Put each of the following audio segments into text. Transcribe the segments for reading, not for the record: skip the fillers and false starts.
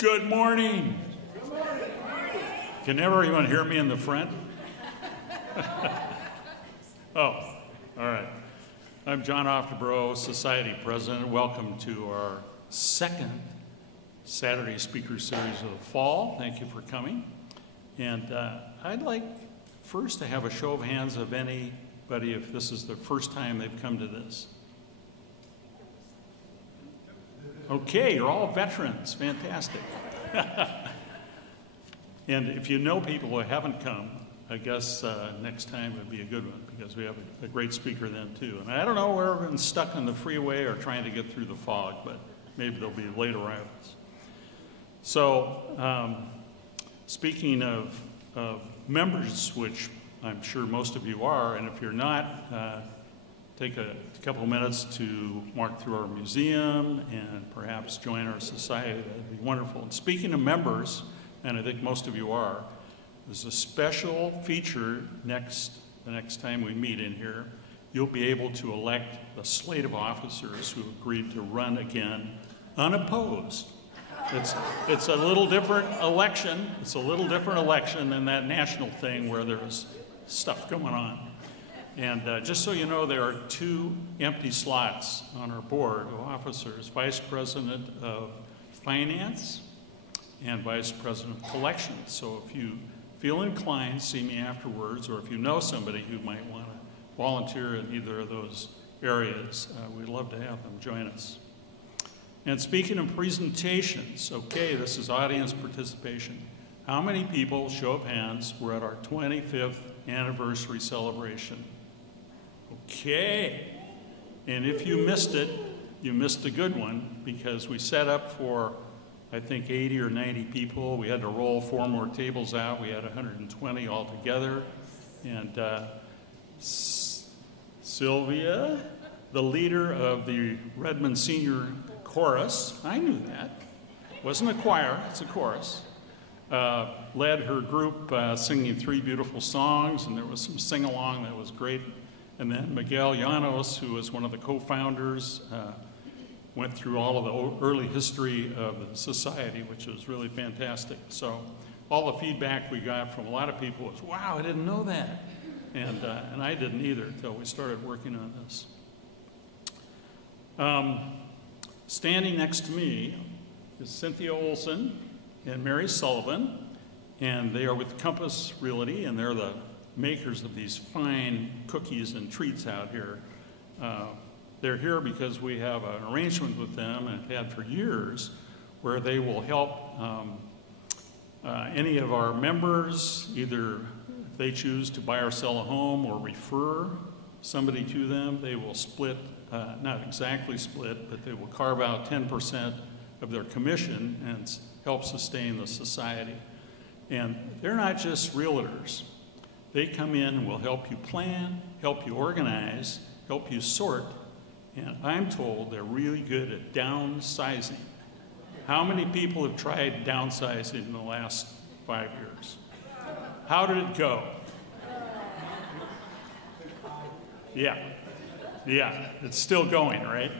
Good morning. Can everyone hear me in the front? Oh, all right. I'm John Oftebro, Society President. Welcome to our second Saturday Speaker Series of the fall. Thank you for coming. And I'd like first to have a show of hands of anybody if this is the first time they've come to this. Okay, you're all veterans. Fantastic. And if you know people who haven't come, I guess next time would be a good one because we have a great speaker then too. And I don't know where everyone's stuck on the freeway or trying to get through the fog, but maybe there'll be late arrivals. So speaking of members, which I'm sure most of you are, and if you're not, take a couple of minutes to walk through our museum and perhaps join our society. That'd be wonderful. And speaking of members, and I think most of you are, there's a special feature the next time we meet in here. You'll be able to elect a slate of officers who agreed to run again unopposed. It's a little different election. It's a little different election than that national thing where there's stuff going on. And just so you know, there are 2 empty slots on our board of officers, Vice President of Finance and Vice President of Collections. So if you feel inclined, see me afterwards, or if you know somebody who might want to volunteer in either of those areas, we'd love to have them join us. And speaking of presentations, okay, this is audience participation. How many people, show of hands, were at our 25th anniversary celebration? Okay, and if you missed it, you missed a good one because we set up for, I think, 80 or 90 people. We had to roll 4 more tables out. We had 120 altogether. And Sylvia, the leader of the Redmond Senior Chorus, I knew that. It wasn't a choir, it's a chorus. Led her group singing 3 beautiful songs, and there was some sing-along that was great. And then Miguel Llanos, who was one of the co-founders, went through all of the early history of the society, which was really fantastic. So all the feedback we got from a lot of people was, wow, I didn't know that. And I didn't either until we started working on this. Standing next to me is Cynthia Olson and Mary Sullivan, and they are with Compass Realty, and they're the makers of these fine cookies and treats out here. They're here because we have an arrangement with them, and have had for years, where they will help any of our members, either if they choose to buy or sell a home or refer somebody to them, they will split, not exactly split, but they will carve out 10% of their commission and help sustain the society. And they're not just realtors. They come in and will help you plan, help you organize, help you sort, and I'm told they're really good at downsizing. How many people have tried downsizing in the last 5 years? How did it go? Yeah, it's still going, right?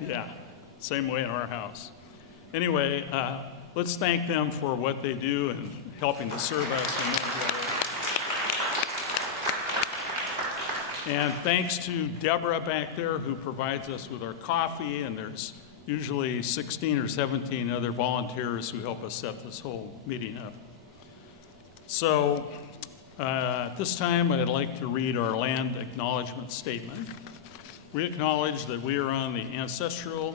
Yeah, same way in our house. Anyway, let's thank them for what they do and helping to serve us. And thanks to Deborah back there who provides us with our coffee, and there's usually 16 or 17 other volunteers who help us set this whole meeting up. So at this time I'd like to read our land acknowledgement statement. We acknowledge that we are on the ancestral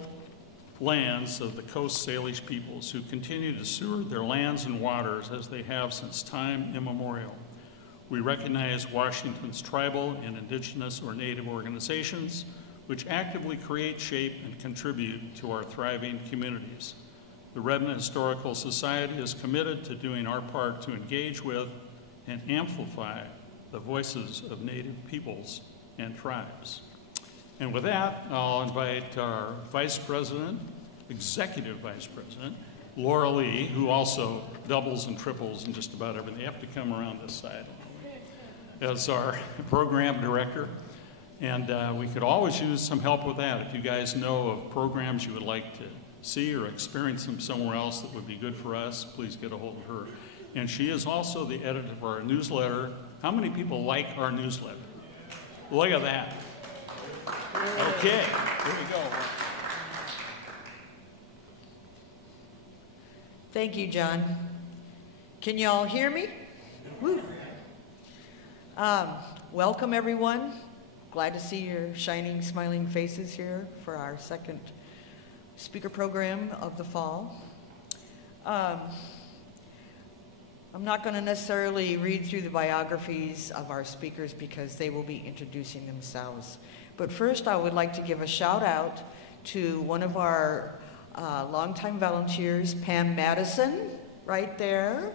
lands of the Coast Salish peoples who continue to steward their lands and waters as they have since time immemorial. We recognize Washington's tribal and indigenous or native organizations, which actively create, shape, and contribute to our thriving communities. The Redmond Historical Society is committed to doing our part to engage with and amplify the voices of native peoples and tribes. And with that, I'll invite our Vice President, Executive Vice President, Laura Lee, who also doubles and triples in just about everything. You have to come around this side, as our program director. And we could always use some help with that. If you guys know of programs you would like to see or experience them somewhere else that would be good for us, please get a hold of her. And she is also the editor of our newsletter. How many people like our newsletter? Look at that. Okay, here we go. Thank you, John. Can you all hear me? Woo. Welcome, everyone. Glad to see your shining, smiling faces here for our second speaker program of the fall. I'm not going to necessarily read through the biographies of our speakers because they will be introducing themselves. But first, I would like to give a shout out to one of our longtime volunteers, Pam Madison, right there.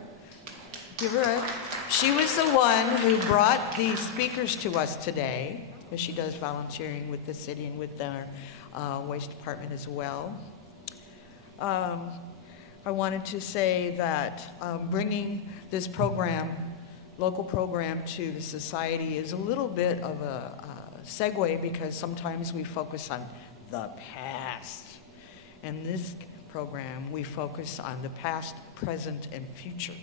Give her a... She was the one who brought the speakers to us today, because she does volunteering with the city and with our waste department as well. I wanted to say that bringing this program, local program, to the society is a little bit of a segue, because sometimes we focus on the past. In this program, we focus on the past, present, and future,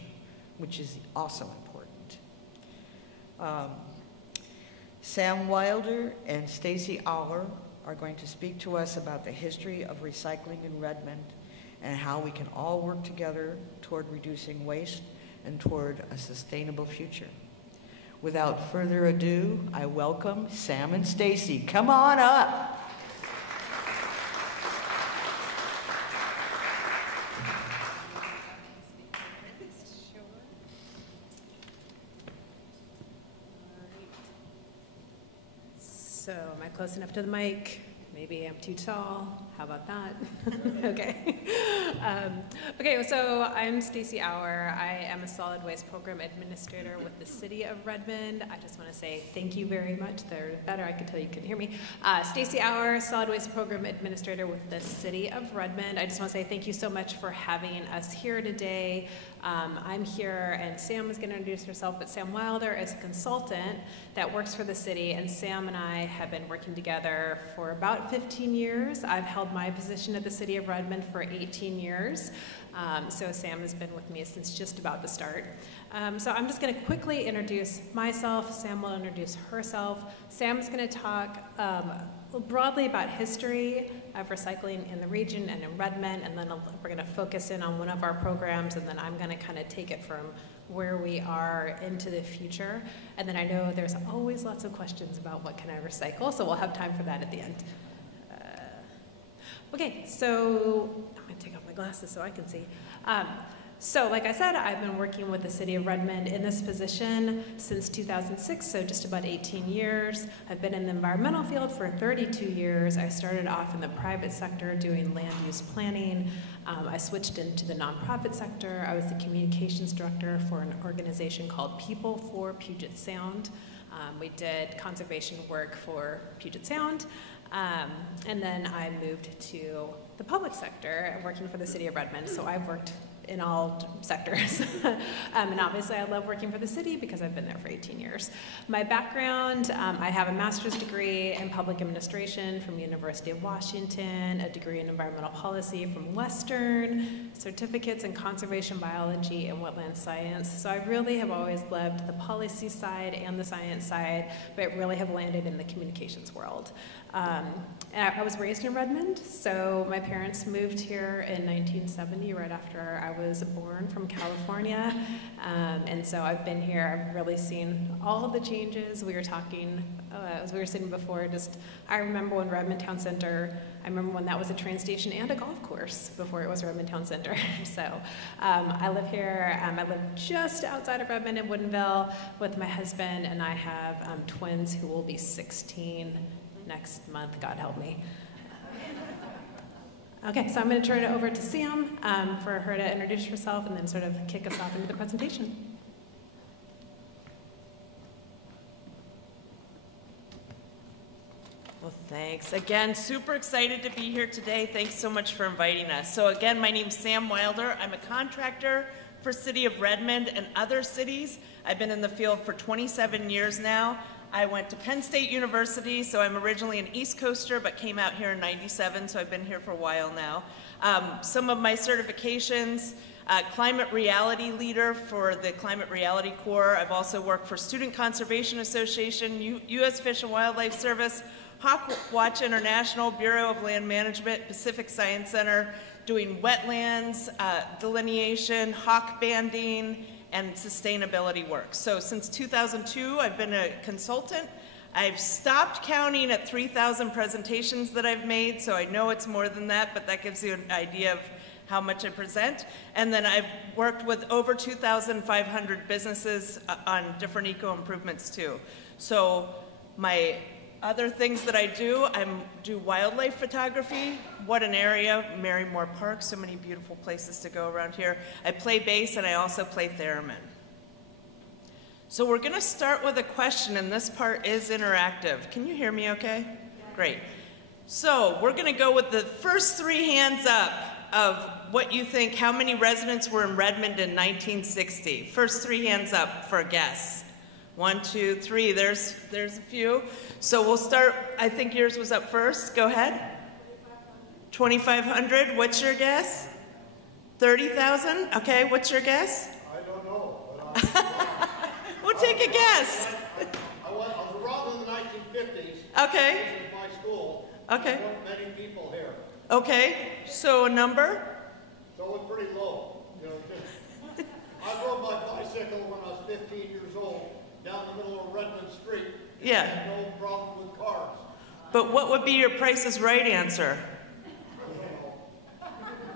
which is also important. Sam Wilder and Stacey Auer are going to speak to us about the history of recycling in Redmond and how we can all work together toward reducing waste and toward a sustainable future. Without further ado, I welcome Sam and Stacey. Come on up. So, am I close enough to the mic? Maybe I'm too tall. How about that? Okay. Okay, so I'm Stacey Auer. I am a solid waste program administrator with the City of Redmond. I just want to say thank you very much. They're better. I could tell you couldn't hear me. Stacey Auer, solid waste program administrator with the City of Redmond. I just want to say thank you so much for having us here today. I'm here, and Sam is going to introduce herself, but Sam Wilder is a consultant that works for the city, and Sam and I have been working together for about 15 years. I've held my position at the City of Redmond for 18 years. So Sam has been with me since just about the start. So I'm just going to quickly introduce myself. Sam will introduce herself. Sam's going to talk broadly about history of recycling in the region and in Redmond, and then we're going to focus in on one of our programs, and then I'm going to kind of take it from where we are into the future. And then I know there's always lots of questions about what can I recycle, so we'll have time for that at the end. Okay, so I'm going to take off my glasses so I can see. So like I said, I've been working with the City of Redmond in this position since 2006, so just about 18 years. I've been in the environmental field for 32 years. I started off in the private sector doing land use planning. I switched into the nonprofit sector. I was the communications director for an organization called People for Puget Sound. We did conservation work for Puget Sound. And then I moved to the public sector, working for the City of Redmond. So I've worked in all sectors. And obviously I love working for the city because I've been there for 18 years. My background, I have a master's degree in public administration from University of Washington, a degree in environmental policy from Western, certificates in conservation biology and wetland science. So I really have always loved the policy side and the science side, but really have landed in the communications world. And I was raised in Redmond, so my parents moved here in 1970, right after I was born, from California. And so I've been here, I've really seen all of the changes. We were talking, as we were sitting before, I remember when Redmond Town Center, I remember when that was a train station and a golf course before it was Redmond Town Center. So I live here, I live just outside of Redmond in Woodinville with my husband, and I have twins who will be 16 next month, God help me. Okay, so I'm going to turn it over to Sam for her to introduce herself and then sort of kick us off into the presentation. Well, thanks. Again, super excited to be here today. Thanks so much for inviting us. So again, my name's Sam Wilder. I'm a contractor for City of Redmond and other cities. I've been in the field for 27 years now. I went to Penn State University, so I'm originally an East Coaster, but came out here in '97, so I've been here for a while now. Some of my certifications, Climate Reality Leader for the Climate Reality Corps. I've also worked for Student Conservation Association, U.S. Fish and Wildlife Service, Hawk Watch International, Bureau of Land Management, Pacific Science Center, doing wetlands, delineation, hawk banding, and sustainability work. So since 2002, I've been a consultant. I've stopped counting at 3,000 presentations that I've made, so I know it's more than that, but that gives you an idea of how much I present. And then I've worked with over 2,500 businesses on different eco-improvements too. So my other things that I do wildlife photography. What an area, Marymore Park, so many beautiful places to go around here. I play bass and I also play theremin. So we're gonna start with a question, and this part is interactive. Can you hear me okay? Great. So we're gonna go with the first 3 hands up of what you think, how many residents were in Redmond in 1960? First 3 hands up for a guess. 1, 2, 3, there's a few. So we'll start, I think yours was up first. Go ahead. 2,500, what's your guess? 30,000, okay, what's your guess? I don't know. We'll take a guess. I was around in the 1950s. Okay. This is my school. Okay. There weren't many people here. Okay, so a number? So it was pretty low. You know, I rode my bicycle when I was 15 years old down the middle of Redmond Street. Yeah. No problem with cars. But what would be your Price is Right answer?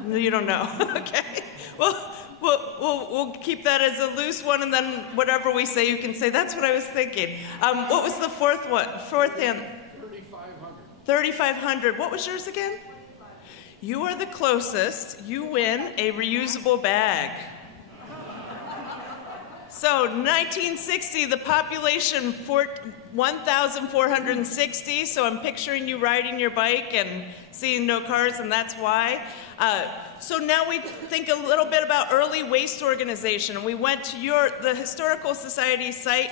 You don't know. Okay. Well, we'll keep that as a loose one, and then whatever we say, you can say, that's what I was thinking. What was the fourth one? Fourth hand? 3,500. 3,500. What was yours again? You are the closest. You win a reusable bag. So 1960, the population 1,460. So I'm picturing you riding your bike and seeing no cars, and that's why. So now we think a little bit about early waste organization. We went to the Historical Society site.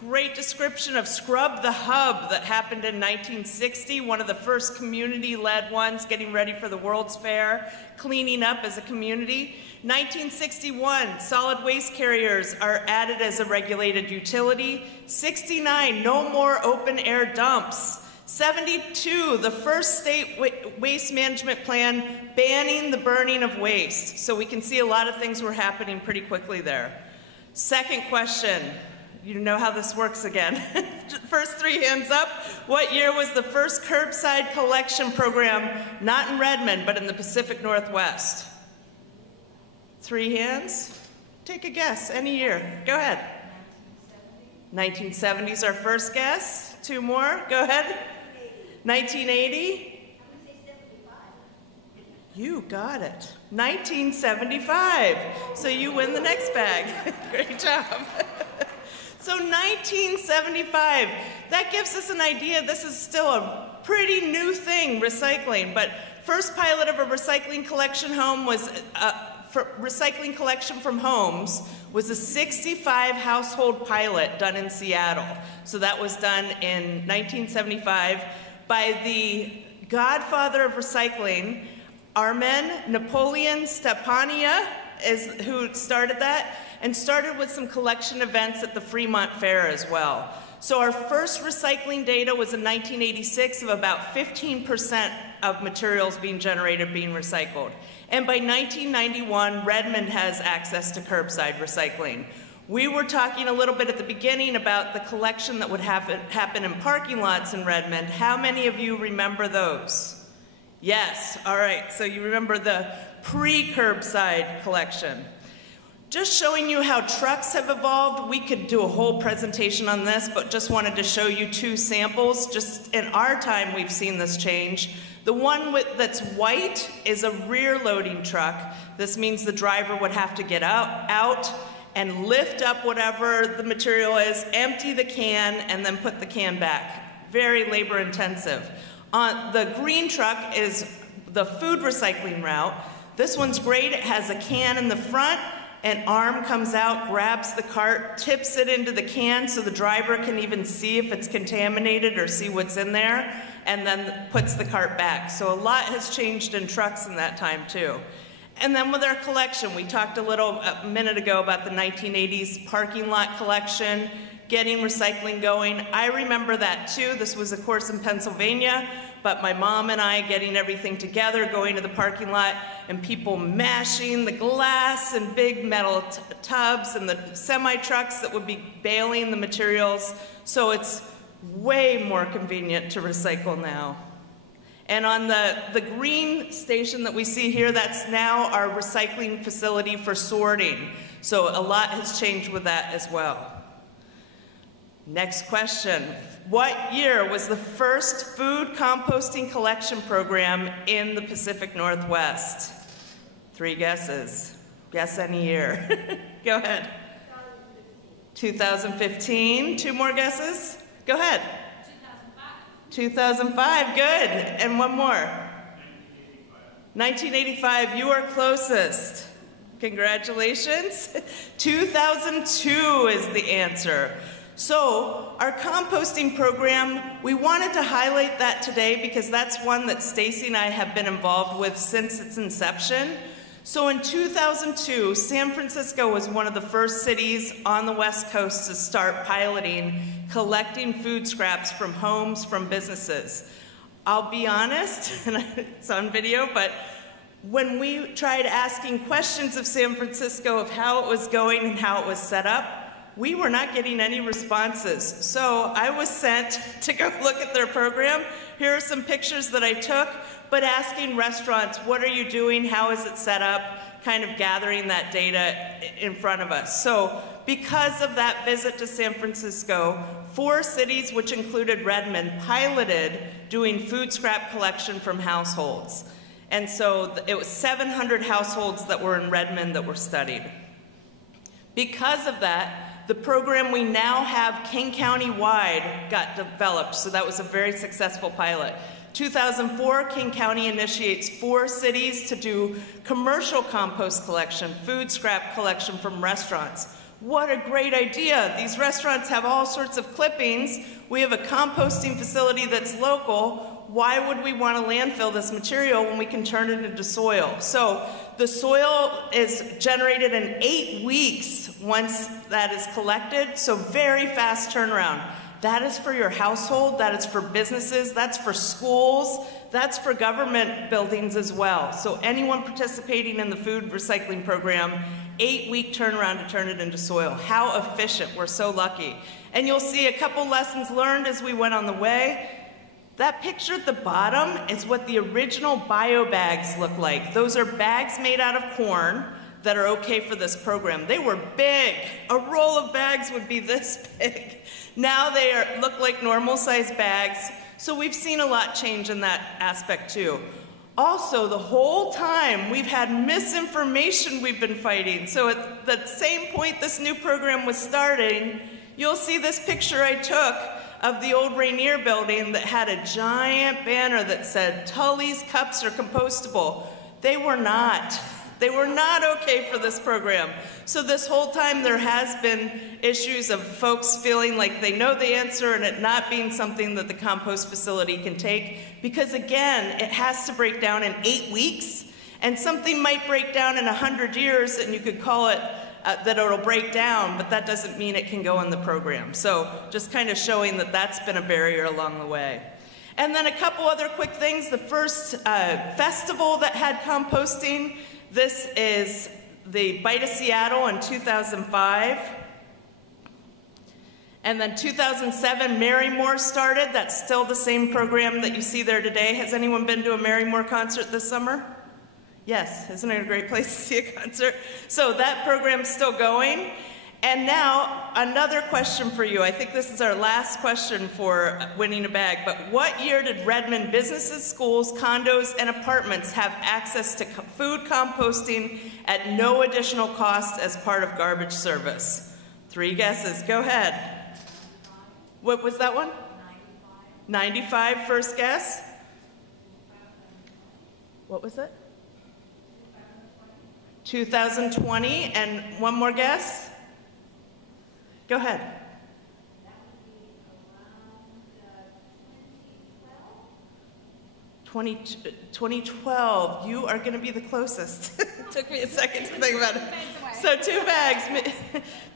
Great description of Scrub the Hub that happened in 1960, one of the first community-led ones, getting ready for the World's Fair, cleaning up as a community. 1961, solid waste carriers are added as a regulated utility. 69, no more open-air dumps. 72, the first state waste management plan banning the burning of waste. So we can see a lot of things were happening pretty quickly there. Second question. You know how this works again. First 3 hands up. What year was the first curbside collection program, not in Redmond, but in the Pacific Northwest? 3 hands? Take a guess, any year. Go ahead. 1970 is our first guess. 2 more, go ahead. 1980? You got it. 1975. So you win the next bag. Great job. So 1975, that gives us an idea. This is still a pretty new thing, recycling. But first pilot of a recycling collection home was, recycling collection from homes was a 65 household pilot done in Seattle. So that was done in 1975 by the godfather of recycling, Armen Napoleon Stepania, is who started that, and started with some collection events at the Fremont Fair as well. So our first recycling data was in 1986 of about 15% of materials being generated being recycled. And by 1991, Redmond has access to curbside recycling. We were talking a little bit at the beginning about the collection that would happen in parking lots in Redmond. How many of you remember those? Yes, all right, so you remember the pre-curbside collection. Just showing you how trucks have evolved. We could do a whole presentation on this, but just wanted to show you 2 samples. Just in our time, we've seen this change. The one that's white is a rear loading truck. This means the driver would have to get out and lift up whatever the material is, empty the can, and then put the can back. Very labor intensive. The green truck is the food recycling route. This one's great. It has a can in the front, An arm comes out, grabs the cart, tips it into the can so the driver can even see if it's contaminated or see what's in there, and then puts the cart back. So a lot has changed in trucks in that time too. And then with our collection, we talked a minute ago about the 1980s parking lot collection, getting recycling going. I remember that too. This was, of course, in Pennsylvania, but my mom and I getting everything together, going to the parking lot, and people mashing the glass and big metal tubs and the semi-trucks that would be baling the materials. So it's way more convenient to recycle now. And on the green station that we see here, that's now our recycling facility for sorting. So a lot has changed with that as well. Next question. What year was the first food composting collection program in the Pacific Northwest? 3 guesses. Guess any year. Go ahead. 2015. 2 more guesses. Go ahead. 2005, good. And one more. 1985, you are closest. Congratulations. 2002 is the answer. So our composting program, we wanted to highlight that today because that's one that Stacey and I have been involved with since its inception. So in 2002, San Francisco was one of the first cities on the West Coast to start piloting collecting food scraps from homes, from businesses. I'll be honest, and it's on video, but when we tried asking questions of San Francisco of how it was going and how it was set up, we were not getting any responses. So I was sent to go look at their program. Here are some pictures that I took, but asking restaurants, what are you doing? How is it set up? Kind of gathering that data in front of us. So because of that visit to San Francisco, 4 cities, which included Redmond, piloted doing food scrap collection from households. And so it was 700 households that were in Redmond that were studied. Because of that, the program we now have King County-wide got developed, so that was a very successful pilot. 2004, King County initiates 4 cities to do commercial compost collection, food scrap collection from restaurants. What a great idea. These restaurants have all sorts of clippings. We have a composting facility that's local. Why would we want to landfill this material when we can turn it into soil? So the soil is generated in 8 weeks once that is collected, so very fast turnaround. That is for your household, that is for businesses, that's for schools, that's for government buildings as well. So anyone participating in the food recycling program, 8-week turnaround to turn it into soil. How efficient, we're so lucky. And you'll see a couple lessons learned as we went on the way. That picture at the bottom is what the original bio bags look like. Those are bags made out of corn that are okay for this program. They were big. A roll of bags would be this big. Now they look like normal sized bags. So we've seen a lot change in that aspect too. Also, the whole time we've had misinformation we've been fighting. So at the same point this new program was starting, you'll see this picture I took of the old Rainier building that had a giant banner that said, Tully's cups are compostable. They were not. They were not okay for this program. So this whole time there has been issues of folks feeling like they know the answer and it not being something that the compost facility can take. Because again, it has to break down in 8 weeks, and something might break down in 100 years and you could call it that it'll break down, but that doesn't mean it can go in the program. So just kind of showing that that's been a barrier along the way. And then a couple other quick things. The first festival that had composting, this is the Bite of Seattle in 2005. And then 2007, Marymore started. That's still the same program that you see there today. Has anyone been to a Marymore concert this summer? Yes, isn't it a great place to see a concert? So that program's still going. And now, another question for you. I think this is our last question for winning a bag, but what year did Redmond businesses, schools, condos, and apartments have access to food composting at no additional cost as part of garbage service? 3 guesses, go ahead. What was that one? 95, first guess? What was it? 2020, and one more guess? Go ahead. 2012, you are going to be the closest. It took me a second to think about it. So 2 bags.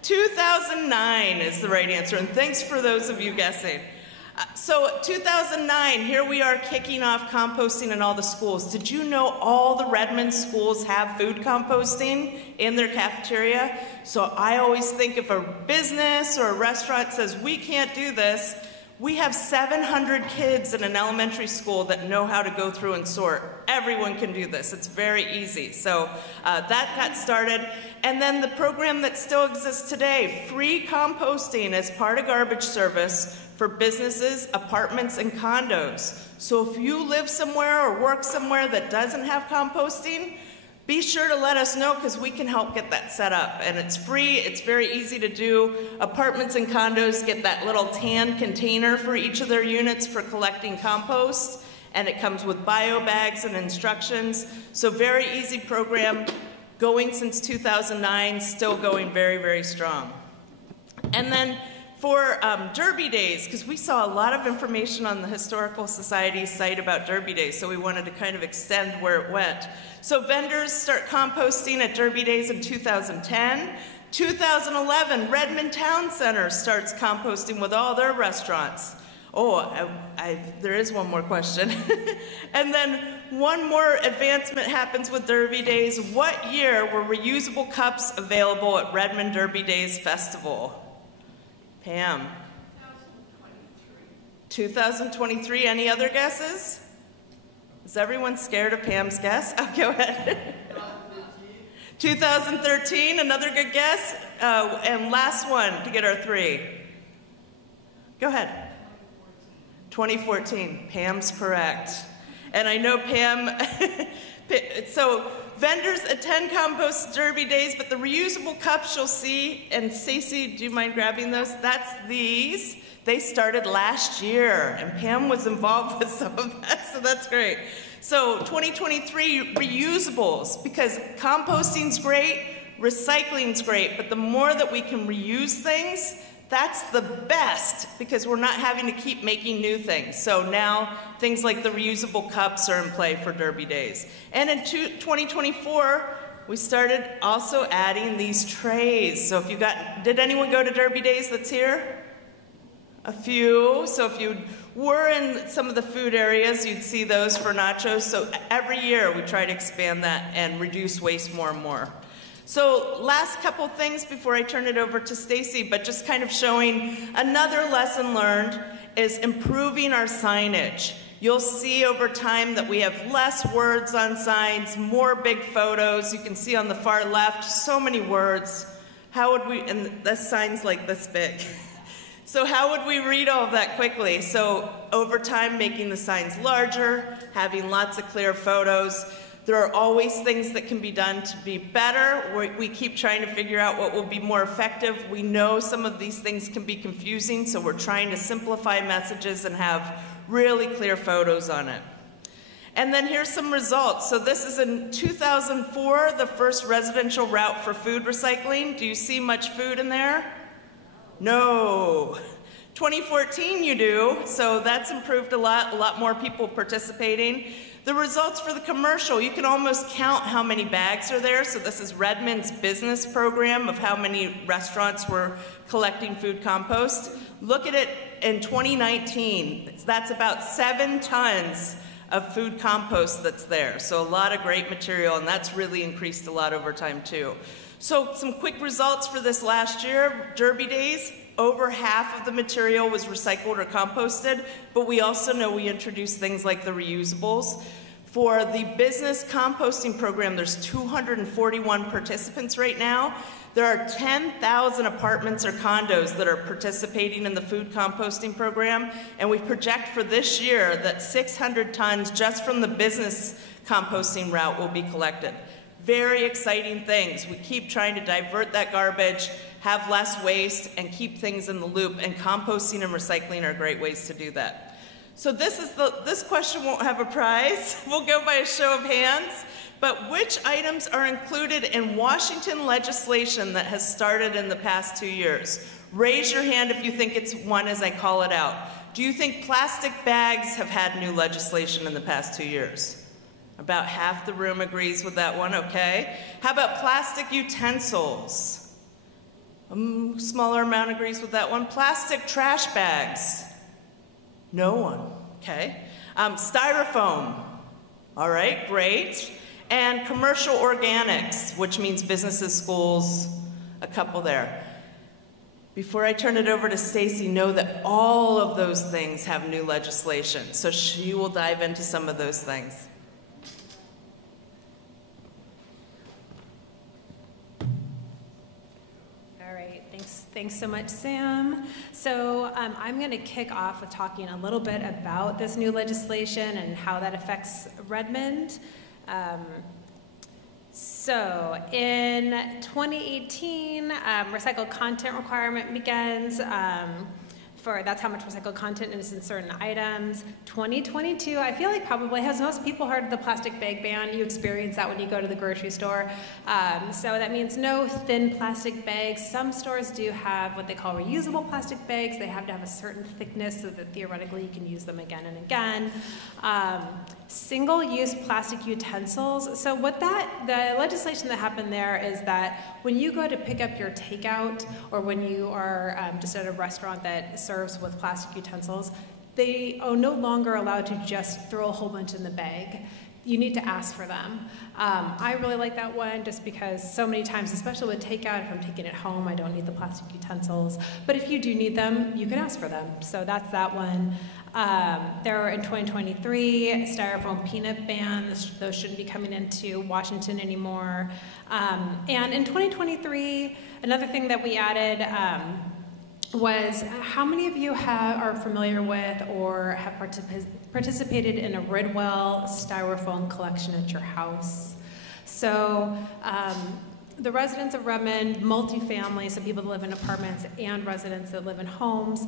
2009 is the right answer, and thanks for those of you guessing. So 2009, here we are kicking off composting in all the schools. Did you know all the Redmond schools have food composting in their cafeteria? So I always think if a business or a restaurant says, we can't do this, we have 700 kids in an elementary school that know how to go through and sort. Everyone can do this. It's very easy. So that got started. And then the program that still exists today, free composting as part of garbage service for businesses, apartments, and condos. So if you live somewhere or work somewhere that doesn't have composting, be sure to let us know because we can help get that set up. And it's free, it's very easy to do. Apartments and condos get that little tan container for each of their units for collecting compost, and it comes with bio bags and instructions. So very easy program, going since 2009, still going very, very strong. And then for Derby Days, because we saw a lot of information on the Historical Society's site about Derby Days, so we wanted to kind of extend where it went. So vendors start composting at Derby Days in 2010. 2011, Redmond Town Center starts composting with all their restaurants. Oh, there is one more question. And then one more advancement happens with Derby Days. What year were reusable cups available at Redmond Derby Days Festival? Pam. 2023. Any other guesses? Is everyone scared of Pam's guess? Oh, go ahead. 2013. Another good guess. And last one to get our 3. Go ahead. 2014. Pam's correct. And I know Pam, so vendors attend Compost Derby Days, but the reusable cups you'll see, and Stacey, do you mind grabbing those? That's these. They started last year, and Pam was involved with some of that, so that's great. So 2023, reusables, because composting's great, recycling's great, but the more that we can reuse things, that's the best, because we're not having to keep making new things. So now things like the reusable cups are in play for Derby Days. And in 2024, we started also adding these trays. So if you did anyone go to Derby Days that's here? A few. So if you were in some of the food areas, you'd see those for nachos. So every year we try to expand that and reduce waste more and more. So last couple things before I turn it over to Stacey, but just kind of showing another lesson learned is improving our signage. You'll see over time that we have less words on signs, more big photos. You can see on the far left, so many words. How would we, and this sign's like this big. So how would we read all of that quickly? So over time, making the signs larger, having lots of clear photos. There are always things that can be done to be better. We keep trying to figure out what will be more effective. We know some of these things can be confusing, so we're trying to simplify messages and have really clear photos on it. And then here's some results. So this is in 2004, the first residential route for food recycling. Do you see much food in there? No. 2014 you do, so that's improved a lot more people participating. The results for the commercial, you can almost count how many bags are there. So this is Redmond's business program of how many restaurants were collecting food compost. Look at it in 2019. That's about 7 tons of food compost that's there. So a lot of great material, and that's really increased a lot over time too. So some quick results for this last year, Derby Days. Over half of the material was recycled or composted, but we also know we introduced things like the reusables. For the business composting program, there's 241 participants right now. There are 10,000 apartments or condos that are participating in the food composting program, and we project for this year that 600 tons just from the business composting route will be collected. Very exciting things. We keep trying to divert that garbage, have less waste, and keep things in the loop, and composting and recycling are great ways to do that. So this question won't have a prize. We'll go by a show of hands. But which items are included in Washington legislation that has started in the past 2 years? Raise your hand if you think it's one as I call it out. Do you think plastic bags have had new legislation in the past 2 years? About half the room agrees with that one, okay. How about plastic utensils? A smaller amount agrees with that one. Plastic trash bags? No one, okay. Styrofoam, all right, great. And commercial organics, which means businesses, schools, a couple there. Before I turn it over to Stacey, know that all of those things have new legislation, so she will dive into some of those things. All right, thanks so much, Sam. So I'm going to kick off with talking a little bit about this new legislation and how that affects Redmond. So in 2018, recycled content requirement begins. That's how much recycled content is in certain items. 2022, I feel like probably has most people heard of the plastic bag ban. You experience that when you go to the grocery store. So that means no thin plastic bags. Some stores do have what they call reusable plastic bags. They have to have a certain thickness so that theoretically you can use them again and again. Single-use plastic utensils. So the legislation that happened there is that when you go to pick up your takeout or when you are just at a restaurant that serves with plastic utensils, they are no longer allowed to just throw a whole bunch in the bag. You need to ask for them. I really like that one just because so many times, especially with takeout, if I'm taking it home, I don't need the plastic utensils. But if you do need them, you can ask for them. So that's that one. There are in 2023, Styrofoam peanut ban. Those shouldn't be coming into Washington anymore. And in 2023, another thing that we added was how many of you are familiar with or have participated in a Ridwell Styrofoam collection at your house? So the residents of Redmond, multifamily, so people that live in apartments and residents that live in homes,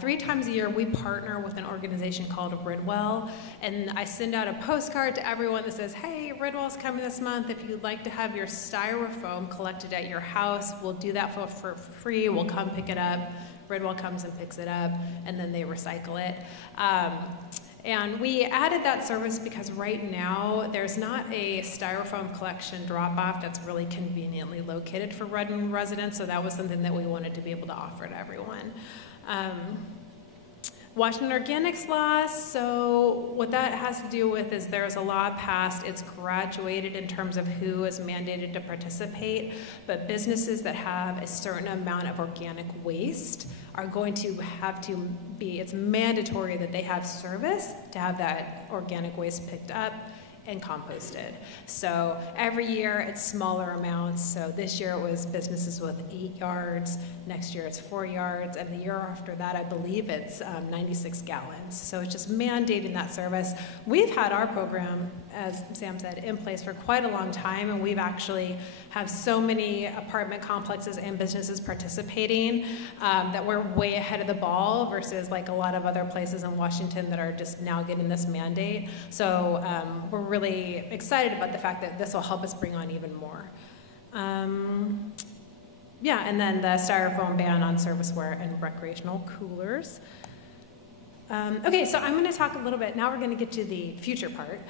3 times a year we partner with an organization called Ridwell, and I send out a postcard to everyone that says, hey, Ridwell's coming this month. If you'd like to have your Styrofoam collected at your house, we'll do that for free. We'll come pick it up. Ridwell comes and picks it up, and then they recycle it. And we added that service because right now there's not a Styrofoam collection drop-off that's really conveniently located for Redmond residents, so that was something that we wanted to be able to offer to everyone. Washington Organics law, so what that has to do with is there's a law passed, it's graduated in terms of who is mandated to participate, but businesses that have a certain amount of organic waste are going to have to be, it's mandatory that they have service to have that organic waste picked up and composted. So every year it's smaller amounts. So this year it was businesses with 8 yards, next year it's 4 yards, and the year after that I believe it's 96 gallons. So it's just mandating that service. We've had our program, as Sam said, in place for quite a long time, and we've actually have so many apartment complexes and businesses participating that we're way ahead of the ball versus like a lot of other places in Washington that are just now getting this mandate. So we're really excited about the fact that this will help us bring on even more. Yeah, and then the Styrofoam ban on serviceware and recreational coolers. Okay, so I'm going to talk a little bit, now we're going to get to the future part.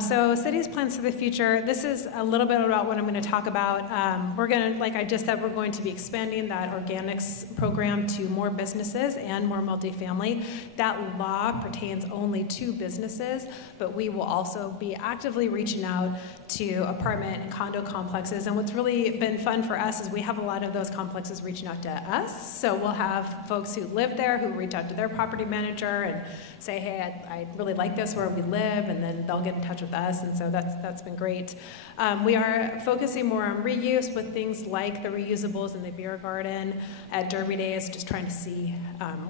So city's plans for the future, this is a little bit about what I'm going to talk about. We're going to, like I just said, we're going to be expanding that organics program to more businesses and more multifamily. That law pertains only to businesses, but we will also be actively reaching out to apartment and condo complexes. And what's really been fun for us is we have a lot of those complexes reaching out to us. So we'll have folks who live there who reach out to their property manager and say, hey, I really like this where we live, and then they'll get in touch with us, and so that's been great. We are focusing more on reuse with things like the reusables in the beer garden at Derby Days, just trying to see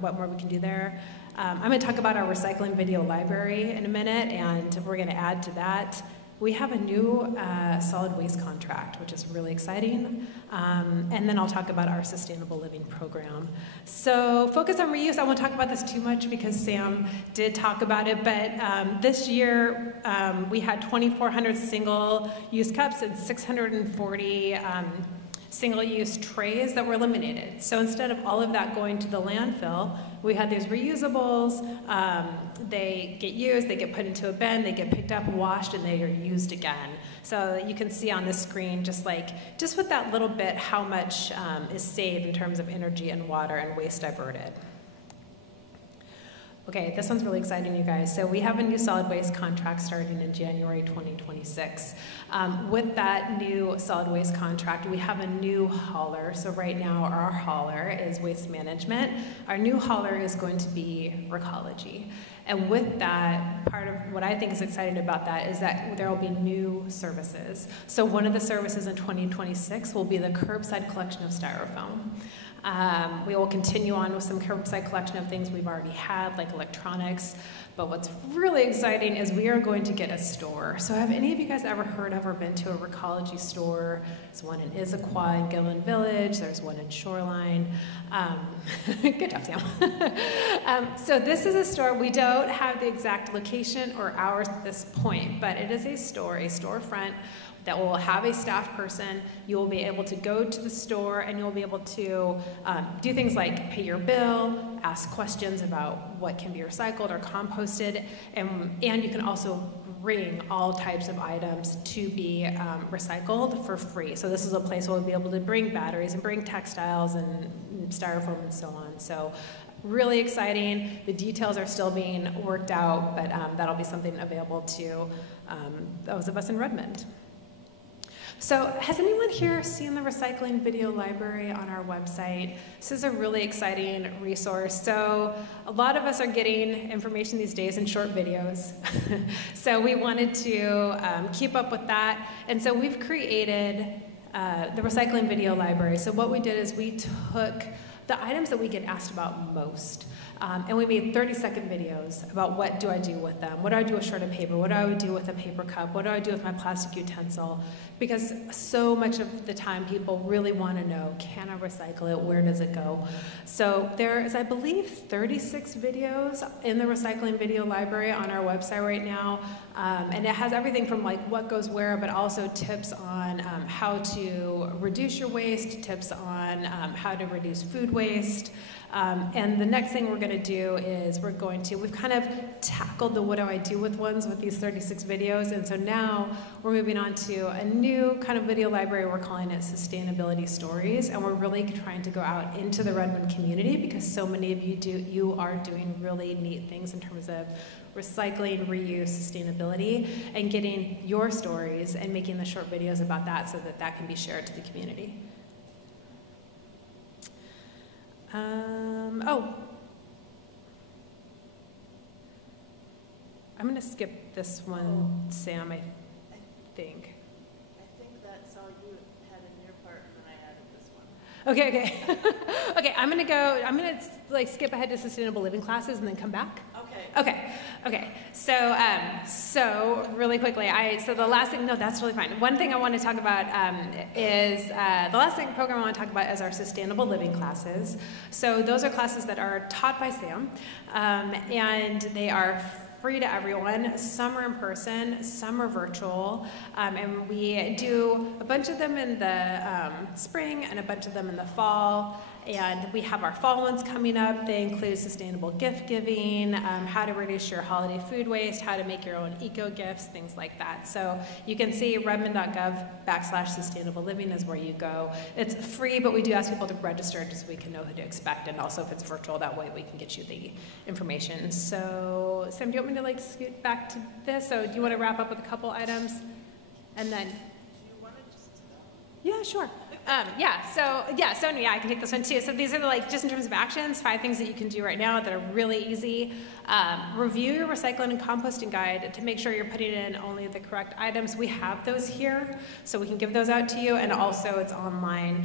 what more we can do there. I'm going to talk about our recycling video library in a minute, and we're going to add to that. we have a new solid waste contract, which is really exciting. And then I'll talk about our sustainable living program. So focus on reuse. I won't talk about this too much because Sam did talk about it, but this year we had 2,400 single-use cups and 640 single-use trays that were eliminated. So instead of all of that going to the landfill, we had these reusables. They get used, they get put into a bin, they get picked up, washed, and they are used again. So you can see on the screen, just with that little bit, how much is saved in terms of energy and water and waste diverted. Okay, this one's really exciting, you guys. So we have a new solid waste contract starting in January 2026. With that new solid waste contract, we have a new hauler. So right now, our hauler is waste management. Our new hauler is going to be Recology. And with that, part of what I think is exciting about that is that there will be new services. So one of the services in 2026 will be the curbside collection of Styrofoam. We will continue on with some curbside collection of things we've already had, like electronics. But what's really exciting is we are going to get a store. So have any of you guys ever heard of or been to a Recology store? There's one in Issaquah in Gilman Village. There's one in Shoreline. Good job, Sam. So this is a store. We don't have the exact location or hours at this point, but it is a storefront that will have a staff person. You will be able to go to the store and you'll be able to do things like pay your bill, ask questions about what can be recycled or composted, and you can also bring all types of items to be recycled for free. So this is a place where we'll be able to bring batteries and bring textiles and styrofoam and so on. So really exciting. The details are still being worked out, but that'll be something available to those of us in Redmond. So has anyone here seen the recycling video library on our website? This is a really exciting resource. So a lot of us are getting information these days in short videos. So we wanted to keep up with that. And so we've created the recycling video library. So what we did is we took the items that we get asked about most, and we made 30-second videos about what do I do with them, what do I do with shredded paper, what do I do with a paper cup, what do I do with my plastic utensil, because so much of the time people really want to know, can I recycle it, where does it go? So there is, I believe, 36 videos in the recycling video library on our website right now, and it has everything from like what goes where, but also tips on how to reduce your waste, tips on how to reduce food waste. And the next thing we're going to do is we've kind of tackled the what do I do with ones with these 36 videos, and so now we're moving on to a new kind of video library. We're calling it Sustainability Stories, and we're really trying to go out into the Redmond community because so many of you are doing really neat things in terms of recycling, reuse, sustainability, and getting your stories and making the short videos about that so that that can be shared to the community. I'm going to skip this one, Sam, I think. I think that's all you had in your part, and then I added this one. Okay. Okay, I'm going to like skip ahead to sustainable living classes and then come back. Okay. So really quickly, so the last thing, no, that's really fine. One thing I want to talk about is the last thing program I want to talk about is our sustainable living classes. So those are classes that are taught by Sam, and they are free to everyone. Some are in person, some are virtual, and we do a bunch of them in the spring and a bunch of them in the fall. And we have our fall ones coming up. They include sustainable gift giving, how to reduce your holiday food waste, how to make your own eco gifts, things like that. So you can see redmond.gov/sustainable living is where you go. It's free, but we do ask people to register just so we can know who to expect. And also if it's virtual, that way we can get you the information. So Sam, do you want me to like scoot back to this? So do you want to wrap up with a couple items? And then, yeah, sure. So I can take this one too. So these are like, just in terms of actions, 5 things that you can do right now that are really easy. Review your recycling and composting guide to make sure you're putting in only the correct items. We have those here, so we can give those out to you, and also it's online.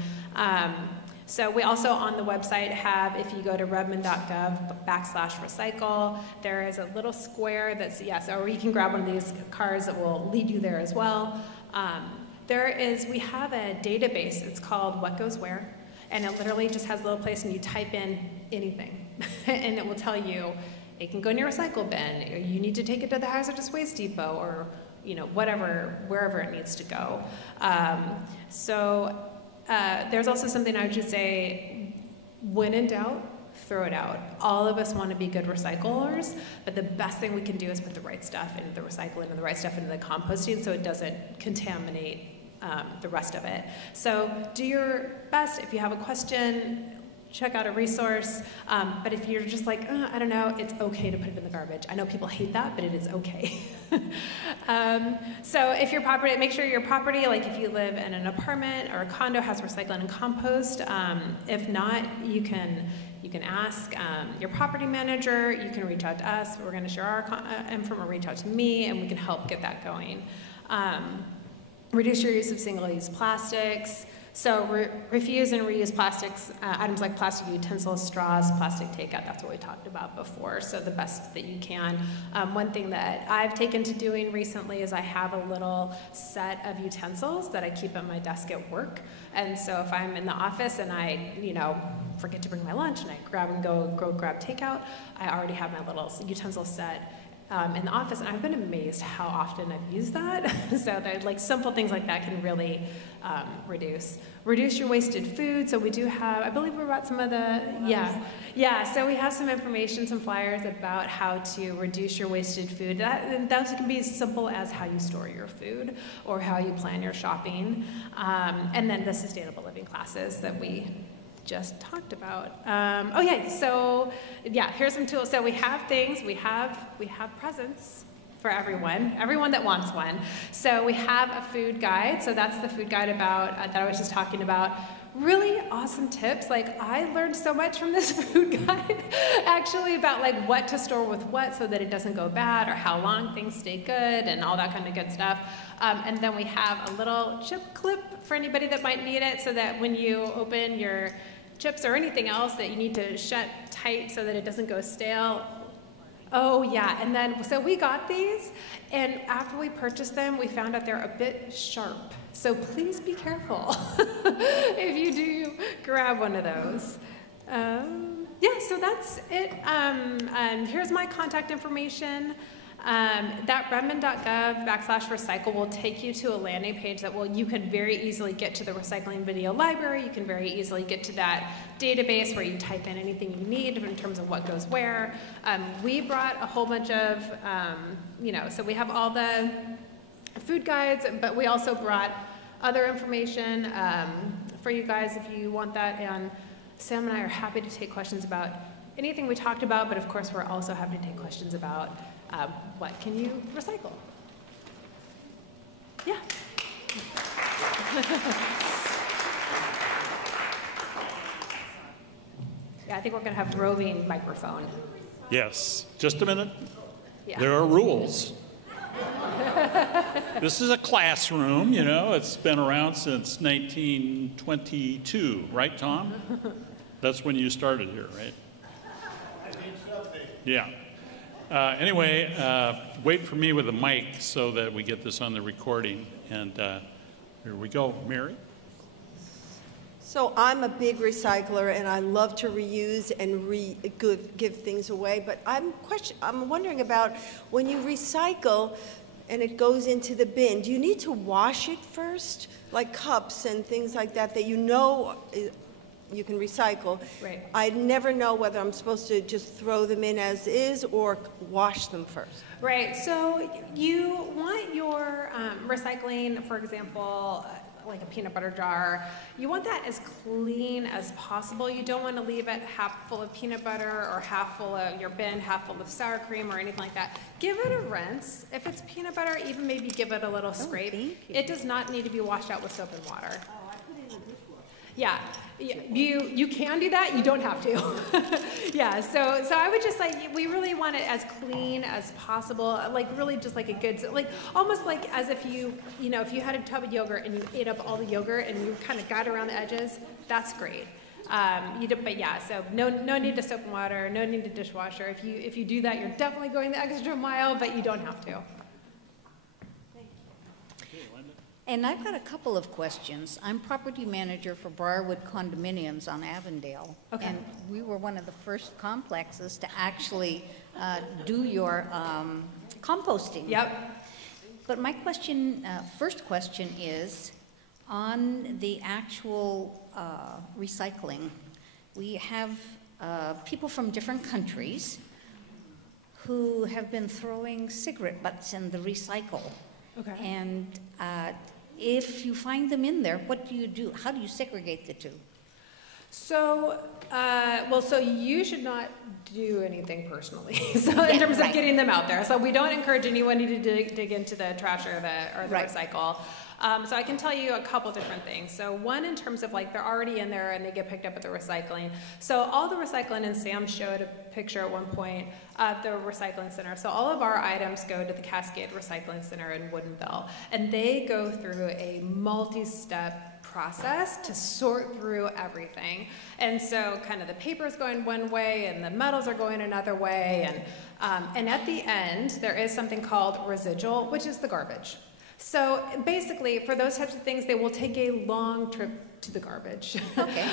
So we also on the website have, if you go to redmond.gov/recycle, there is a little square that's, yes, or you can grab one of these cards that will lead you there as well. We have a database, it's called What Goes Where, and it literally just has a little place and you type in anything, and it will tell you, it can go in your recycle bin, or you need to take it to the hazardous waste depot, or whatever, wherever it needs to go. There's also something I would just say, when in doubt, throw it out. All of us want to be good recyclers, but the best thing we can do is put the right stuff into the recycling and the right stuff into the composting so it doesn't contaminate the rest of it. So do your best. If you have a question, check out a resource. But if you're just like, I don't know, it's okay to put it in the garbage. I know people hate that, but it is okay. So if your property, make sure your property, like if you live in an apartment or a condo, has recycling and compost. If not, you can ask your property manager. You can reach out to us. We're going to share our info, or reach out to me, and we can help get that going. Reduce your use of single-use plastics. So refuse and reuse plastics, items like plastic utensils, straws, plastic takeout, that's what we talked about before, so the best that you can. One thing that I've taken to doing recently is I have a little set of utensils that I keep at my desk at work, and so if I'm in the office and I, forget to bring my lunch and I grab takeout, I already have my little utensil set in the office, and I've been amazed how often I've used that. So like simple things like that can really reduce your wasted food. So we do have, I believe we brought some of the, so we have some information, some flyers about how to reduce your wasted food. Those can be as simple as how you store your food or how you plan your shopping. And then the sustainable living classes that we just talked about. Here's some tools. So we have things, we have presents for everyone that wants one. So we have a food guide. So that's the food guide about that I was just talking about. Really awesome tips. Like, I learned so much from this food guide actually about like what to store with what so that it doesn't go bad, or how long things stay good, and all that kind of good stuff. And then we have a little chip clip for anybody that might need it, so that when you open your chips or anything else that you need to shut tight so that it doesn't go stale. Oh yeah, and then, so we got these, and after we purchased them, we found out they're a bit sharp. So please be careful if you do grab one of those. So that's it. And here's my contact information. That redmond.gov/recycle will take you to a landing page that you can very easily get to the recycling video library. You can very easily get to that database where you type in anything you need in terms of what goes where. We brought a whole bunch of, so we have all the food guides, but we also brought other information for you guys if you want that. And Sam and I are happy to take questions about anything we talked about, but of course we're also happy to take questions about what can you recycle? Yeah. Yeah, I think we're going to have roving microphone. Yes. Just a minute. Yeah. There are rules. This is a classroom, It's been around since 1922, right, Tom? That's when you started here, right? Yeah. Anyway, wait for me with a mic so that we get this on the recording. And here we go. Mary? So I'm a big recycler, and I love to reuse and give things away. But I'm wondering about when you recycle and it goes into the bin, do you need to wash it first? Like cups and things like that you can recycle. Right. I never know whether I'm supposed to just throw them in as is or wash them first. Right, so you want your recycling, for example, like a peanut butter jar, you want that as clean as possible. You don't want to leave it half full of peanut butter or half full of your bin, half full of sour cream or anything like that. Give it a rinse. If it's peanut butter, even maybe give it a little scrape. It does not need to be washed out with soap and water. Oh, I put it in the dishwasher. Yeah, you can do that, you don't have to. Yeah, so I would just we really want it as clean as possible, like really just like a good, like almost like as if if you had a tub of yogurt and you ate up all the yogurt and you kind of got around the edges, that's great. But yeah, so no need to soap and water, no need to dishwasher. If you do that, you're definitely going the extra mile, but you don't have to. And I've got a couple of questions. I'm property manager for Briarwood Condominiums on Avondale. Okay. And we were one of the first complexes to actually do your composting. Yep. But my question, first question is, on the actual recycling, we have people from different countries who have been throwing cigarette butts in the recycle. Okay. And if you find them in there, what do you do? How do you segregate the two? So, so you should not do anything personally. So in terms of getting them out there. So we don't encourage anyone to dig into the trash or the recycle. So I can tell you a couple different things. So one, in terms of like they're already in there and they get picked up at the recycling. So all the recycling, and Sam showed a picture at one point of the recycling center. So all of our items go to the Cascade Recycling Center in Woodinville, and they go through a multi-step process to sort through everything. And so kind of the paper is going one way and the metals are going another way. And at the end, there is something called residual, which is the garbage. So basically, for those types of things, they will take a long trip to the garbage. Okay.